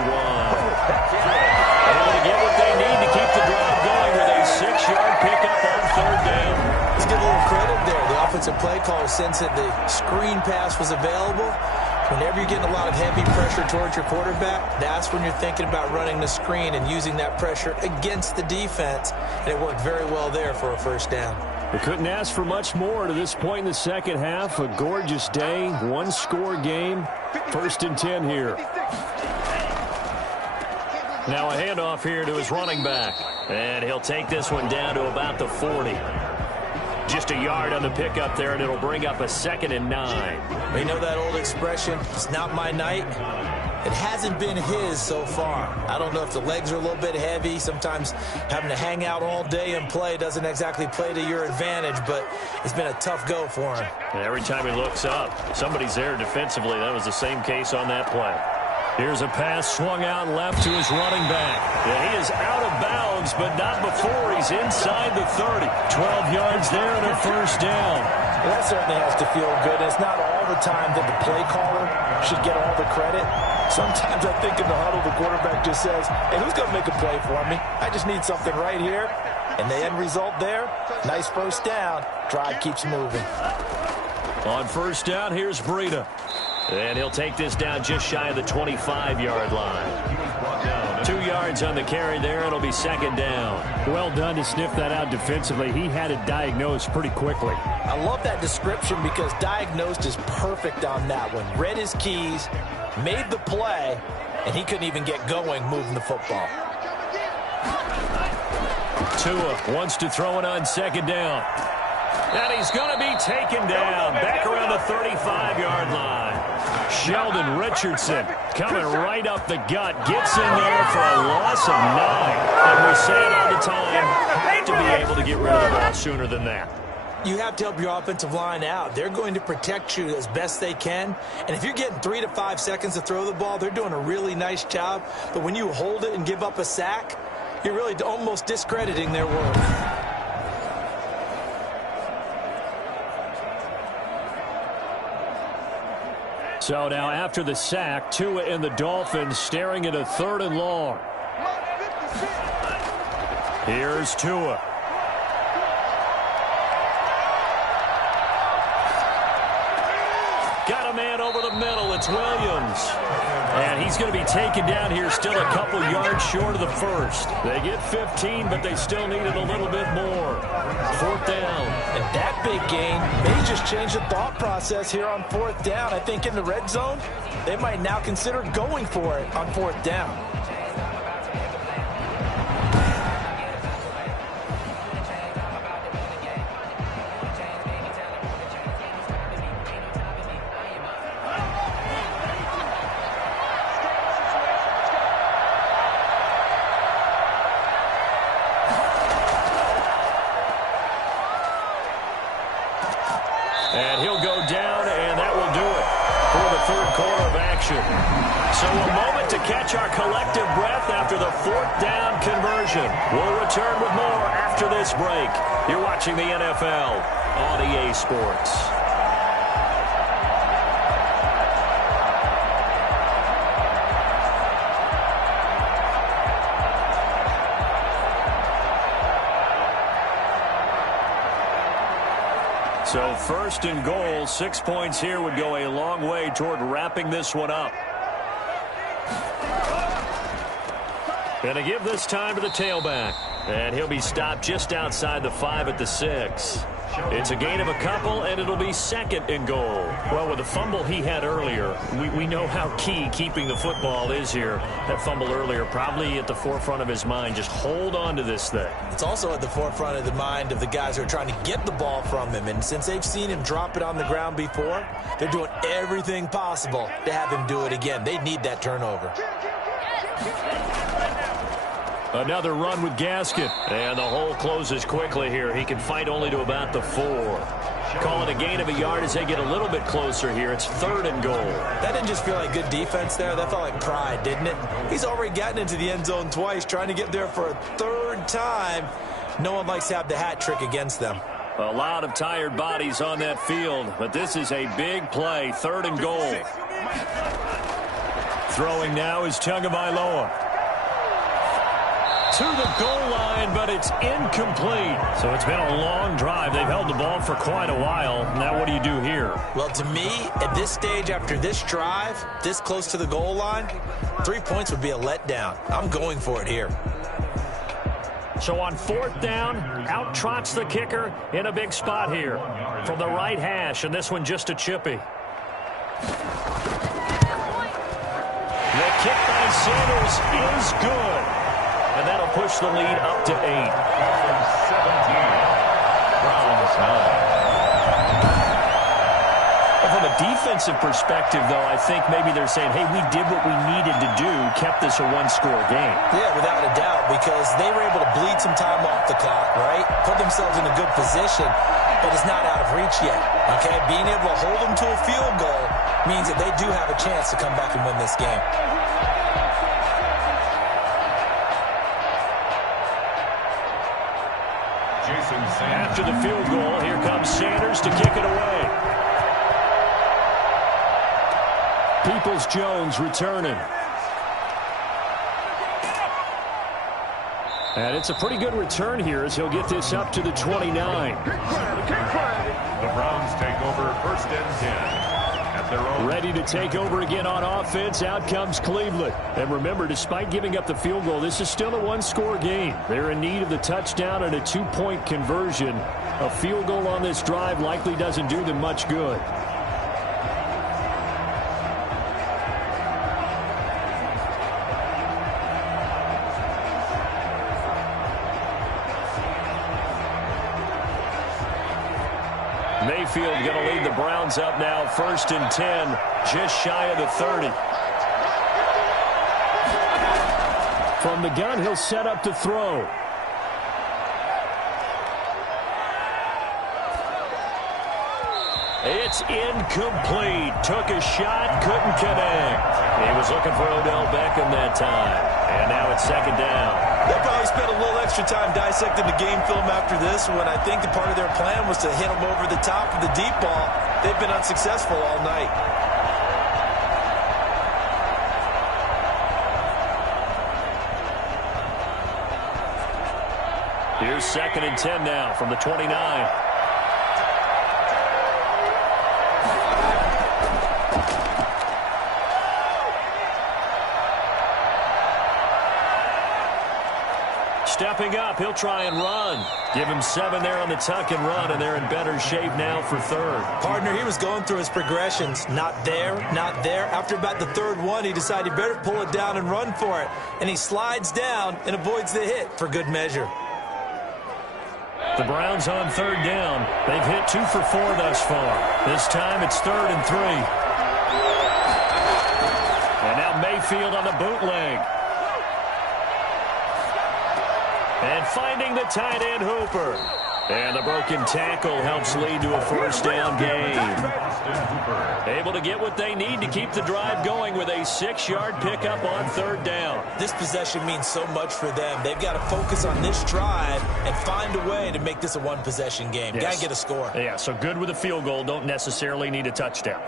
to get what they need to keep the drive going with a 6-yard pickup on 3rd down. Let's give a little credit there. The offensive play caller sensed that the screen pass was available. Whenever you're getting a lot of heavy pressure towards your quarterback, that's when you're thinking about running the screen and using that pressure against the defense. And it worked very well there for a 1st down. We couldn't ask for much more to this point in the 2nd half. A gorgeous day, 1-score game. 1st and 10 here. Now a handoff here to his running back. And he'll take this one down to about the 40. Just a yard on the pickup there, and it'll bring up a 2nd and 9. You know that old expression, it's not my night? It hasn't been his so far. I don't know if the legs are a little bit heavy. Sometimes having to hang out all day and play doesn't exactly play to your advantage, but it's been a tough go for him. And every time he looks up, somebody's there defensively. That was the same case on that play. Here's a pass swung out left to his running back. And he is out of bounds, but not before he's inside the 30. 12 yards there and a 1st down. Well, that certainly has to feel good. It's not all the time that the play caller should get all the credit. Sometimes I think in the huddle, the quarterback just says, hey, who's going to make a play for me? I just need something right here. And the end result there, nice 1st down. Drive keeps moving. On first down, here's Breida. And he'll take this down just shy of the 25-yard line. 2 yards on the carry there. It'll be second down. Well done to sniff that out defensively. He had it diagnosed pretty quickly. I love that description because diagnosed is perfect on that one. Read his keys, made the play, and he couldn't even get going moving the football. Tua wants to throw it on second down. And he's going to be taken down back around the 35-yard line. Sheldon Richardson coming right up the gut. Gets in there for a loss of 9. And we say it all the time, have to be able to get rid of the ball sooner than that. You have to help your offensive line out. They're going to protect you as best they can. And if you're getting 3 to 5 seconds to throw the ball, they're doing a really nice job. But when you hold it and give up a sack, you're really almost discrediting their work. So now after the sack, Tua and the Dolphins staring at a 3rd and long. Here's Tua. Got a man over the middle. It's Williams. And he's going to be taken down here still a couple yards short of the first. They get 15, but they still needed a little bit more. 4th down. And that big gain may just change the thought process here on 4th down. I think in the red zone, they might now consider going for it on 4th down. And he'll go down, and that will do it for the 3rd quarter of action. So a moment to catch our collective breath after the 4th down conversion. We'll return with more after this break. You're watching the NFL on EA Sports. So 1st and goal, 6 points here would go a long way toward wrapping this one up. Going to give this time to the tailback. And he'll be stopped just outside the 5 at the 6. It's a gain of a couple, and it'll be 2nd and goal. Well, with the fumble he had earlier, we know how key keeping the football is here. That fumble earlier probably at the forefront of his mind. Just hold on to this thing. It's also at the forefront of the mind of the guys who are trying to get the ball from him. And since they've seen him drop it on the ground before, they're doing everything possible to have him do it again. They need that turnover. Another run with Gaskin. And the hole closes quickly here. He can fight only to about the 4. Call it a gain of a yard as they get a little bit closer here. It's 3rd and goal. That didn't just feel like good defense there. That felt like pride, didn't it? He's already gotten into the end zone twice, trying to get there for a 3rd time. No one likes to have the hat trick against them. A lot of tired bodies on that field, but this is a big play. 3rd and goal. Throwing now is Tagovailoa. To the goal line, but it's incomplete. So it's been a long drive. They've held the ball for quite a while. Now what do you do here? Well, to me, at this stage, after this drive, this close to the goal line, 3 points would be a letdown. I'm going for it here. So on 4th down, out trots the kicker in a big spot here. From the right hash, and this one just a chippy. The kick by Sanders is good. And that'll push the lead up to 8. 17. Browns 9. Well, from a defensive perspective, though, I think maybe they're saying, hey, we did what we needed to do, kept this a 1-score game. Yeah, without a doubt, because they were able to bleed some time off the clock, right? Put themselves in a good position, but it's not out of reach yet, okay? Being able to hold them to a field goal means that they do have a chance to come back and win this game. After the field goal, here comes Sanders to kick it away. Peoples-Jones returning. And it's a pretty good return here as he'll get this up to the 29. The Browns take over 1st Ready to take over again on offense. Out comes Cleveland. And remember, despite giving up the field goal, this is still a one-score game. They're in need of the touchdown and a two-point conversion. A field goal on this drive likely doesn't do them much good. Mayfield going to lead the Browns up now, 1st and 10, just shy of the 30. From the gun, he'll set up to throw. It's incomplete. Took a shot, couldn't connect. He was looking for Odell Beckham that time. And now it's 2nd down. They'll probably spend a little extra time dissecting the game film after this when I think the part of their plan was to hit them over the top of the deep ball. They've been unsuccessful all night. Here's 2nd and 10 now from the 29. Stepping up, he'll try and run. Give him 7 there on the tuck and run, and they're in better shape now for 3rd. Partner, he was going through his progressions. Not there, not there. After about the 3rd one, he decided he better pull it down and run for it. And he slides down and avoids the hit for good measure. The Browns on 3rd down. They've hit 2 for 4 thus far. This time it's 3rd and 3. And now Mayfield on the bootleg. And finding the tight end Hooper. And the broken tackle helps lead to a 1st down game. Able to get what they need to keep the drive going with a 6-yard pickup on 3rd down. This possession means so much for them. They've got to focus on this drive and find a way to make this a one-possession game. Yes. Got to get a score. Yeah, so good with a field goal. Don't necessarily need a touchdown.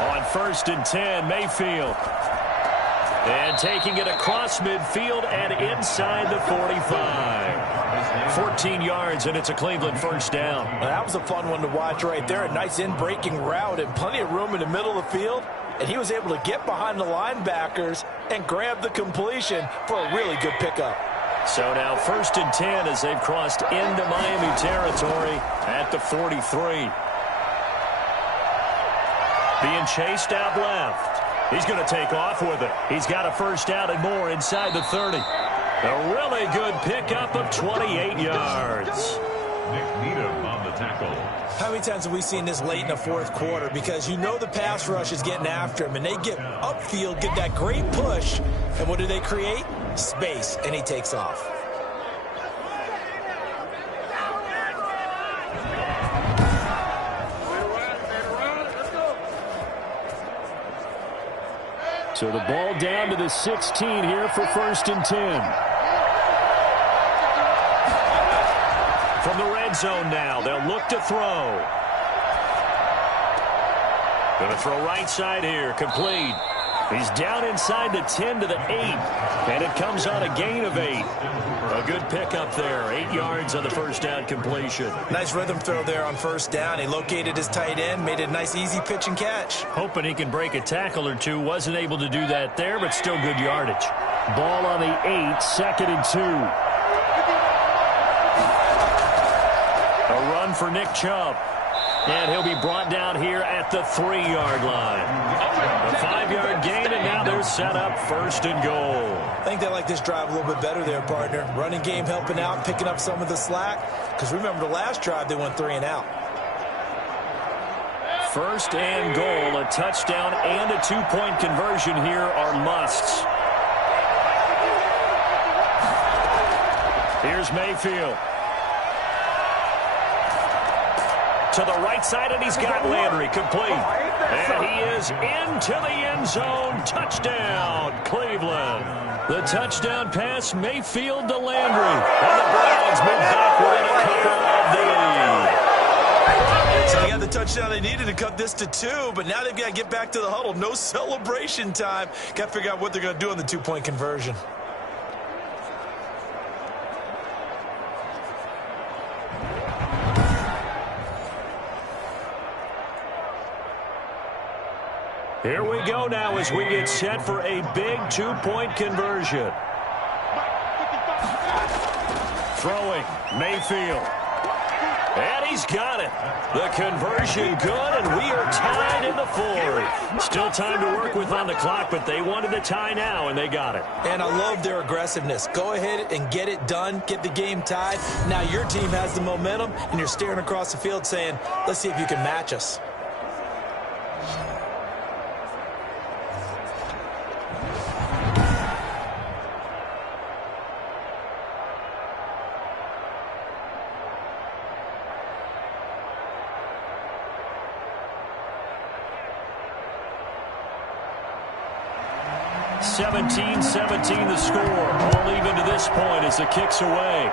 On 1st and 10, Mayfield. And taking it across midfield and inside the 45. 14 yards, and it's a Cleveland 1st down. Well, that was a fun one to watch right there. A nice in-breaking route and plenty of room in the middle of the field. And he was able to get behind the linebackers and grab the completion for a really good pickup. So now 1st and 10 as they've crossed into Miami territory at the 43. Being chased out left. He's going to take off with it. He's got a 1st down and more inside the 30. A really good pickup of 28 yards. On the tackle. How many times have we seen this late in the 4th quarter? Because you know the pass rush is getting after him, and they get upfield, get that great push, and what do they create? Space, and he takes off. So the ball down to the 16 here for 1st and 10. From the red zone now, they'll look to throw. Going to throw right side here, complete. He's down inside the 10 to the 8, and it comes on a gain of 8. A good pickup there, 8 yards on the 1st down completion. Nice rhythm throw there on 1st down. He located his tight end, made a nice easy pitch and catch. Hoping he can break a tackle or two. Wasn't able to do that there, but still good yardage. Ball on the 8, 2nd and 2. A run for Nick Chubb. And he'll be brought down here at the 3-yard line. A 5-yard gain, and now they're set up 1st and goal. I think they like this drive a little bit better there, partner. Running game helping out, picking up some of the slack. Because remember, the last drive, they went 3 and out. 1st and goal, a touchdown and a 2-point conversion here are musts. Here's Mayfield. To the right side, and he's got Landry complete. And he is into the end zone. Touchdown, Cleveland. The touchdown pass, Mayfield to Landry. And the Browns move back within a couple of the lead. So they got the touchdown they needed to cut this to 2, but now they've got to get back to the huddle. No celebration time. Got to figure out what they're going to do on the 2-point conversion. Here we go now as we get set for a big 2-point conversion. Throwing, Mayfield. And he's got it. The conversion good, and we are tied in the fourth. Still time to work with on the clock, but they wanted the tie now, and they got it. And I love their aggressiveness. Go ahead and get it done. Get the game tied. Now your team has the momentum, and you're staring across the field saying, let's see if you can match us. (17-17) the score. All even to this point as the kick's away.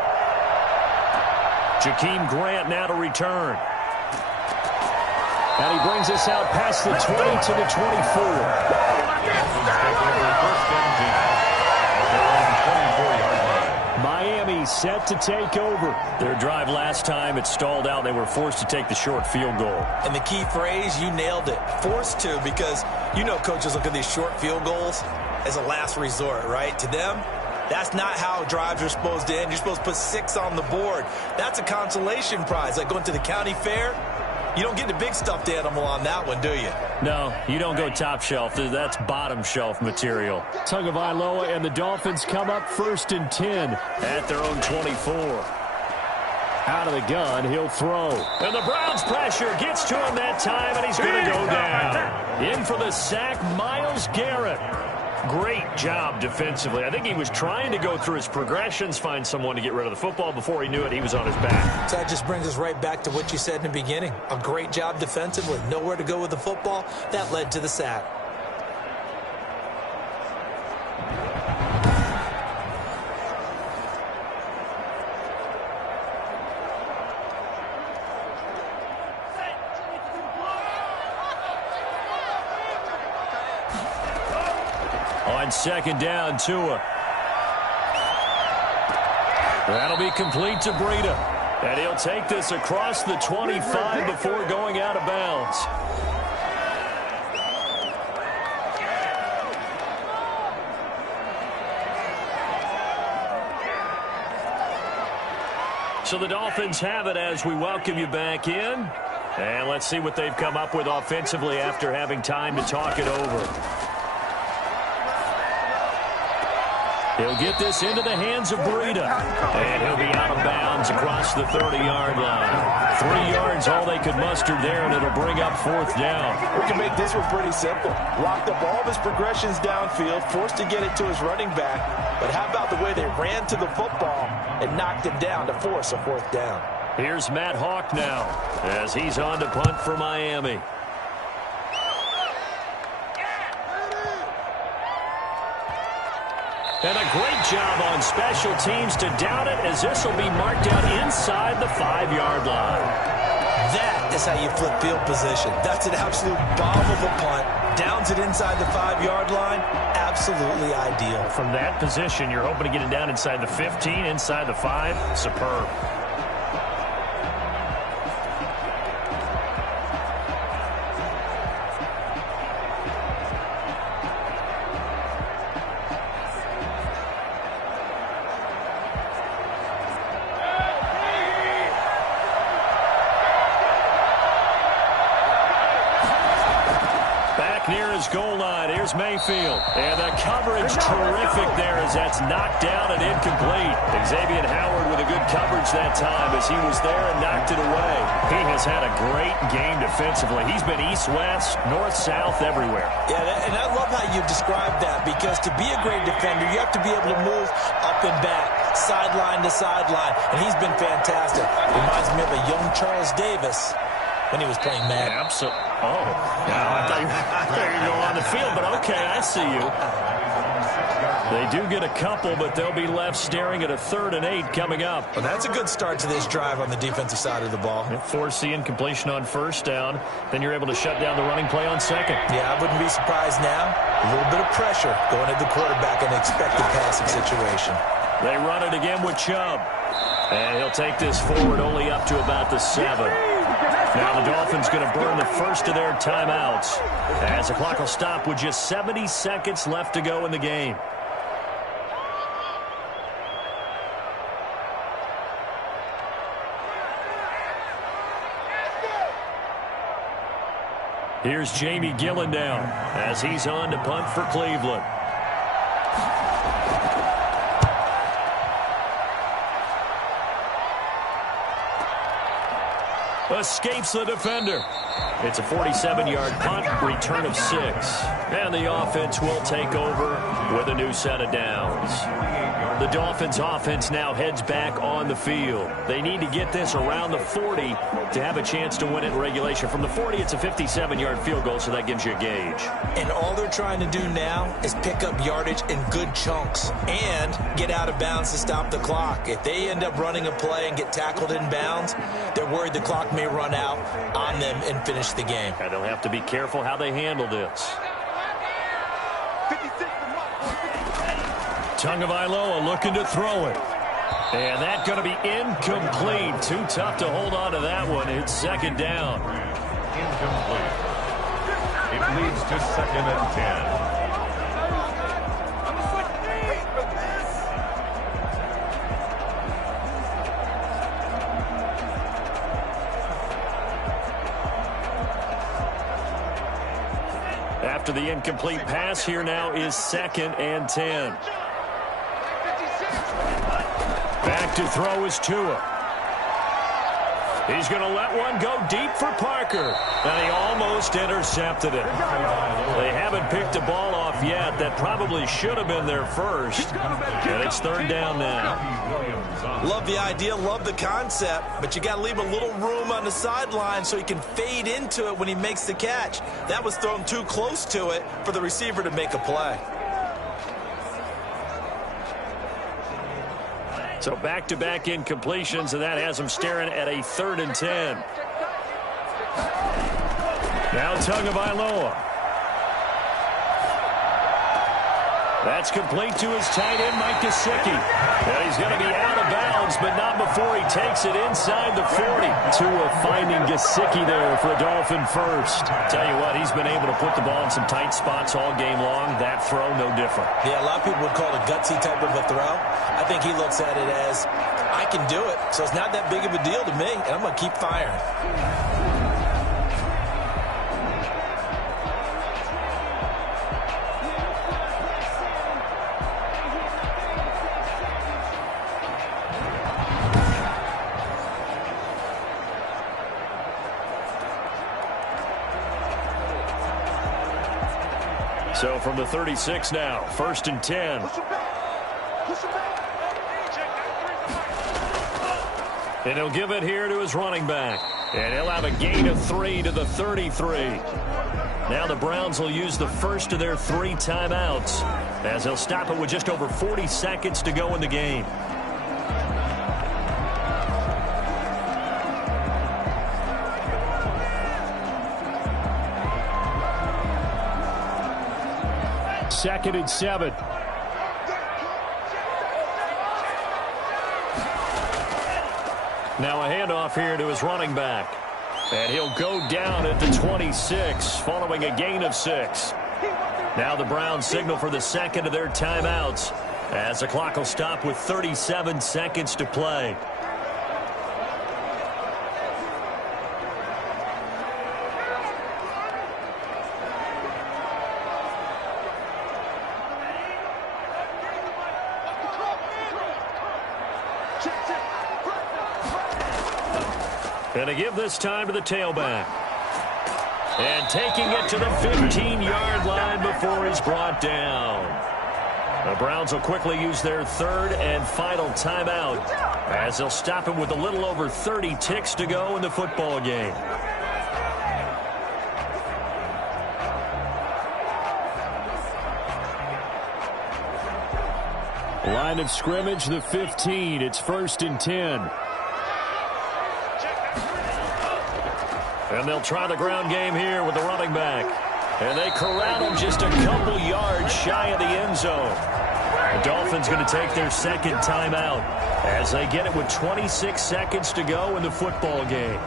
Jakeem Grant now to return. And he brings us out past the 20 to the 24. Miami set to take over. Their drive last time, it stalled out. They were forced to take the short field goal. And the key phrase, you nailed it. Forced to, because you know coaches look at these short field goals as a last resort, right? To them, that's not how drives are supposed to end. You're supposed to put 6 on the board. That's a consolation prize. Like going to the county fair, you don't get the big stuffed animal on that one, do you? No, you don't go top shelf. That's bottom shelf material. Tagovailoa and the Dolphins come up 1st and 10 at their own 24. Out of the gun, he'll throw. And the Browns pressure gets to him that time, and he's going to go down. In for the sack, Myles Garrett. Great job defensively. I think he was trying to go through his progressions, find someone to get rid of the football. Before he knew it, he was on his back. So that just brings us right back to what you said in the beginning. A great job defensively. Nowhere to go with the football. That led to the sack. On 2nd down, Tua. That'll be complete to Breida. And he'll take this across the 25 before going out of bounds. So the Dolphins have it as we welcome you back in. And let's see what they've come up with offensively after having time to talk it over. He'll get this into the hands of Breida. And he'll be out of bounds across the 30-yard line. 3 yards, all they could muster there, and it'll bring up 4th down. We can make this one pretty simple. Locked up all of his progressions downfield, forced to get it to his running back. But how about the way they ran to the football and knocked him down to force a 4th down? Here's Matt Hawk now as he's on to punt for Miami. And a great job on special teams to down it, as this will be marked out inside the 5-yard line. That is how you flip field position. That's an absolute bomb of a punt. Downs it inside the 5-yard line. Absolutely ideal. From that position, you're hoping to get it down inside the 15, inside the 5. Superb. Goal line. Here's Mayfield. And the coverage terrific there as that's knocked down and incomplete. Xavier Howard with a good coverage that time as he was there and knocked it away. He has had a great game defensively. He's been east-west, north-south, everywhere. Yeah, and I love how you described that, because to be a great defender, you have to be able to move up and back, sideline to sideline, and he's been fantastic. Reminds me of a young Charles Davis when he was playing Madden. Absolutely. Oh, no, I thought you were going to go on the field, but okay, I see you. They do get a couple, but they'll be left staring at a 3rd and 8 coming up. Well, that's a good start to this drive on the defensive side of the ball. Force the incompletion on 1st down. Then you're able to shut down the running play on 2nd. Yeah, I wouldn't be surprised now. A little bit of pressure going at the quarterback in an expected passing situation. They run it again with Chubb. And he'll take this forward only up to about the 7. Now the Dolphins going to burn the first of their timeouts as the clock will stop with just 70 seconds left to go in the game. Here's Jamie Gillen down as he's on to punt for Cleveland. Escapes the defender. It's a 47-yard punt, return of 6. And the offense will take over with a new set of downs. The Dolphins offense now heads back on the field. They need to get this around the 40 to have a chance to win it in regulation. From the 40, it's a 57-yard field goal, so that gives you a gauge. And all they're trying to do now is pick up yardage in good chunks and get out of bounds to stop the clock. If they end up running a play and get tackled in bounds, they're worried the clock may run out on them and finish the game. And they'll have to be careful how they handle this. Tagovailoa looking to throw it. And that's going to be incomplete. Too tough to hold on to that one. It's 2nd down. Incomplete. It leads to 2nd and 10. After the incomplete pass, here now is 2nd and 10. Back to throw is Tua. He's going to let one go deep for Parker. And he almost intercepted it. They haven't picked a ball off yet. That probably should have been their first. And it's 3rd down now. Love the idea, love the concept, but you got to leave a little room on the sideline so he can fade into it when he makes the catch. That was thrown too close to it for the receiver to make a play. So back-to-back incompletions, and that has him staring at a 3rd and 10. Now Tagovailoa. That's complete to his tight end, Mike Gesicki. And he's going to be out of bounds, but not before he takes it inside the 40. Tua finding Gesicki there for a Dolphin first. Tell you what, he's been able to put the ball in some tight spots all game long. That throw, no different. Yeah, a lot of people would call it a gutsy type of a throw. I think he looks at it as, I can do it, so it's not that big of a deal to me, and I'm going to keep firing. So from the 36 now, 1st and 10. And he'll give it here to his running back. And he'll have a gain of 3 to the 33. Now the Browns will use the first of their 3 timeouts as they'll stop it with just over 40 seconds to go in the game. Second and 7. Now a handoff here to his running back. And he'll go down at the 26 following a gain of 6. Now the Browns signal for the second of their timeouts as the clock will stop with 37 seconds to play. And to give this time to the tailback. And taking it to the 15-yard line before he's brought down. The Browns will quickly use their 3rd and final timeout as they'll stop him with a little over 30 ticks to go in the football game. Line of scrimmage, the 15. It's 1st and 10. And they'll try the ground game here with the running back. And they corral him just a couple yards shy of the end zone. The Dolphins going to take their second timeout as they get it with 26 seconds to go in the football game.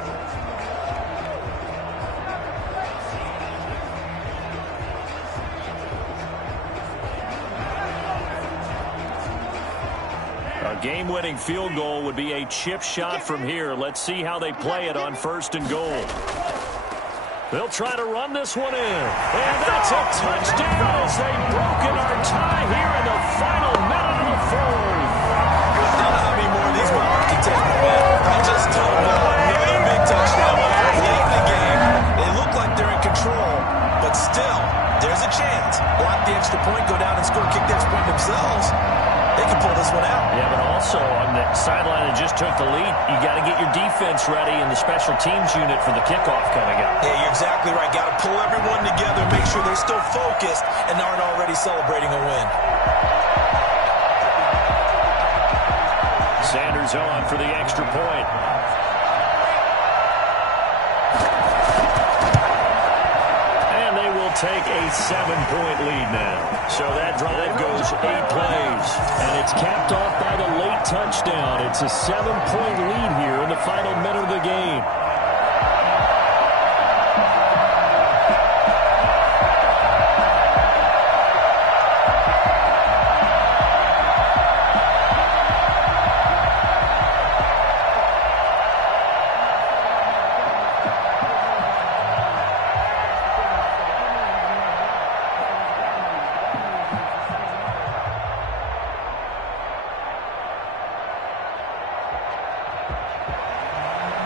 A game-winning field goal would be a chip shot from here. Let's see how they play it on 1st and goal. They'll try to run this one in. And that's a touchdown as they've broken our tie here in the final minute of the fourth. I don't know how many more of these Browns can take, man. I just don't know. Another big touchdown. Late in the game, they look like they're in control, but still, there's a chance. Block the extra point, go down and score, kick the extra point themselves. They can pull this one out. Yeah, but also on the sideline that just took the lead, you got to get your defense ready in the special teams unit for the kickoff coming up. Yeah, you're exactly right. Got to pull everyone together, make sure they're still focused and aren't already celebrating a win. Sanders on for the extra point. And they will take a 7-point lead now. So that drive goes 8 plays. And it's capped off by the late touchdown. It's a 7-point lead here in the final minute of the game.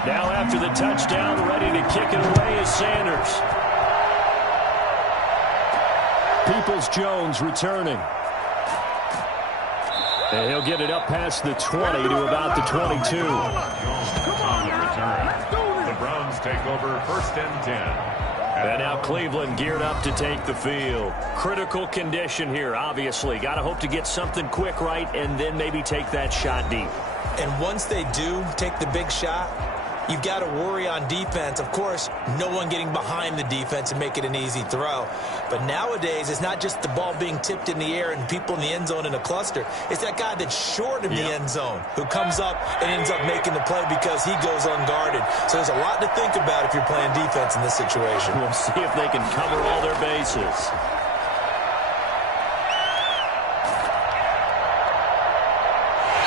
Now after the touchdown, ready to kick it away is Sanders. Peoples-Jones returning. And he'll get it up past the 20 to about the 22. On the return, the Browns take over 1st and 10. And now Cleveland geared up to take the field. Critical condition here, obviously. Got to hope to get something quick right and then maybe take that shot deep. And once they do take the big shot, you've got to worry on defense. Of course, no one getting behind the defense and make it an easy throw. But nowadays, it's not just the ball being tipped in the air and people in the end zone in a cluster. It's that guy that's short in the end zone who comes up and ends up making the play because he goes unguarded. So there's a lot to think about if you're playing defense in this situation. We'll see if they can cover all their bases.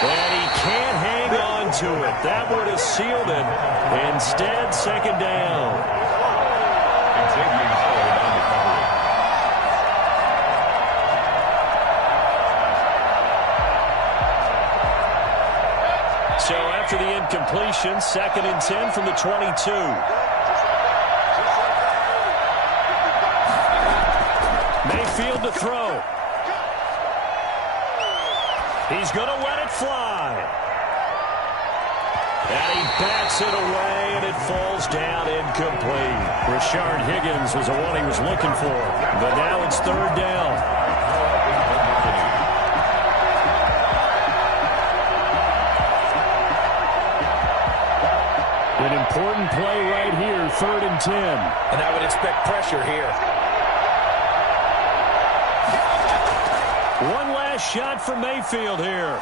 And he can't hang on to it. That would have sealed it. Instead, second down. Continuing forward on recovery. So after the incompletion, 2nd and 10 from the 22. Mayfield to throw. He's going to let it fly. And he bats it away, and it falls down incomplete. Rashard Higgins was the one he was looking for. But now it's 3rd down. An important play right here, 3rd and 10. And I would expect pressure here. One last shot for Mayfield here.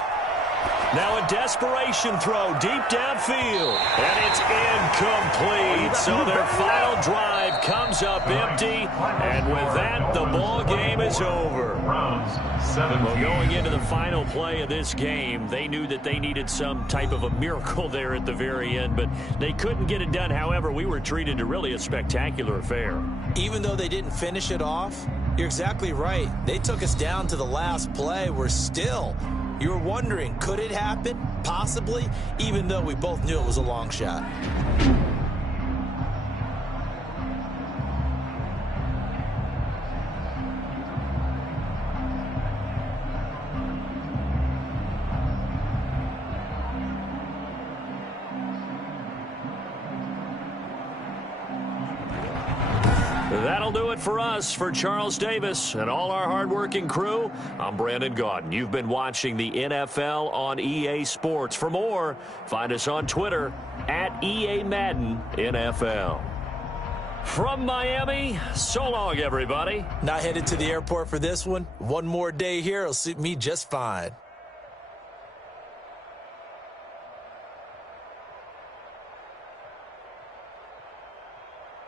Now a desperation throw deep downfield. And it's incomplete. So their final drive comes up empty. And with that, the ball game is over. Well, going into the final play of this game, they knew that they needed some type of a miracle there at the very end, but they couldn't get it done. However, we were treated to really a spectacular affair. Even though they didn't finish it off, you're exactly right. They took us down to the last play. We're still, you were wondering, could it happen? Possibly, even though we both knew it was a long shot. That'll do it for us. For Charles Davis and all our hardworking crew, I'm Brandon Gaudin. You've been watching the NFL on EA Sports. For more, find us on Twitter at EA Madden NFL. From Miami, so long, everybody. Not headed to the airport for this one. One more day here will suit me just fine.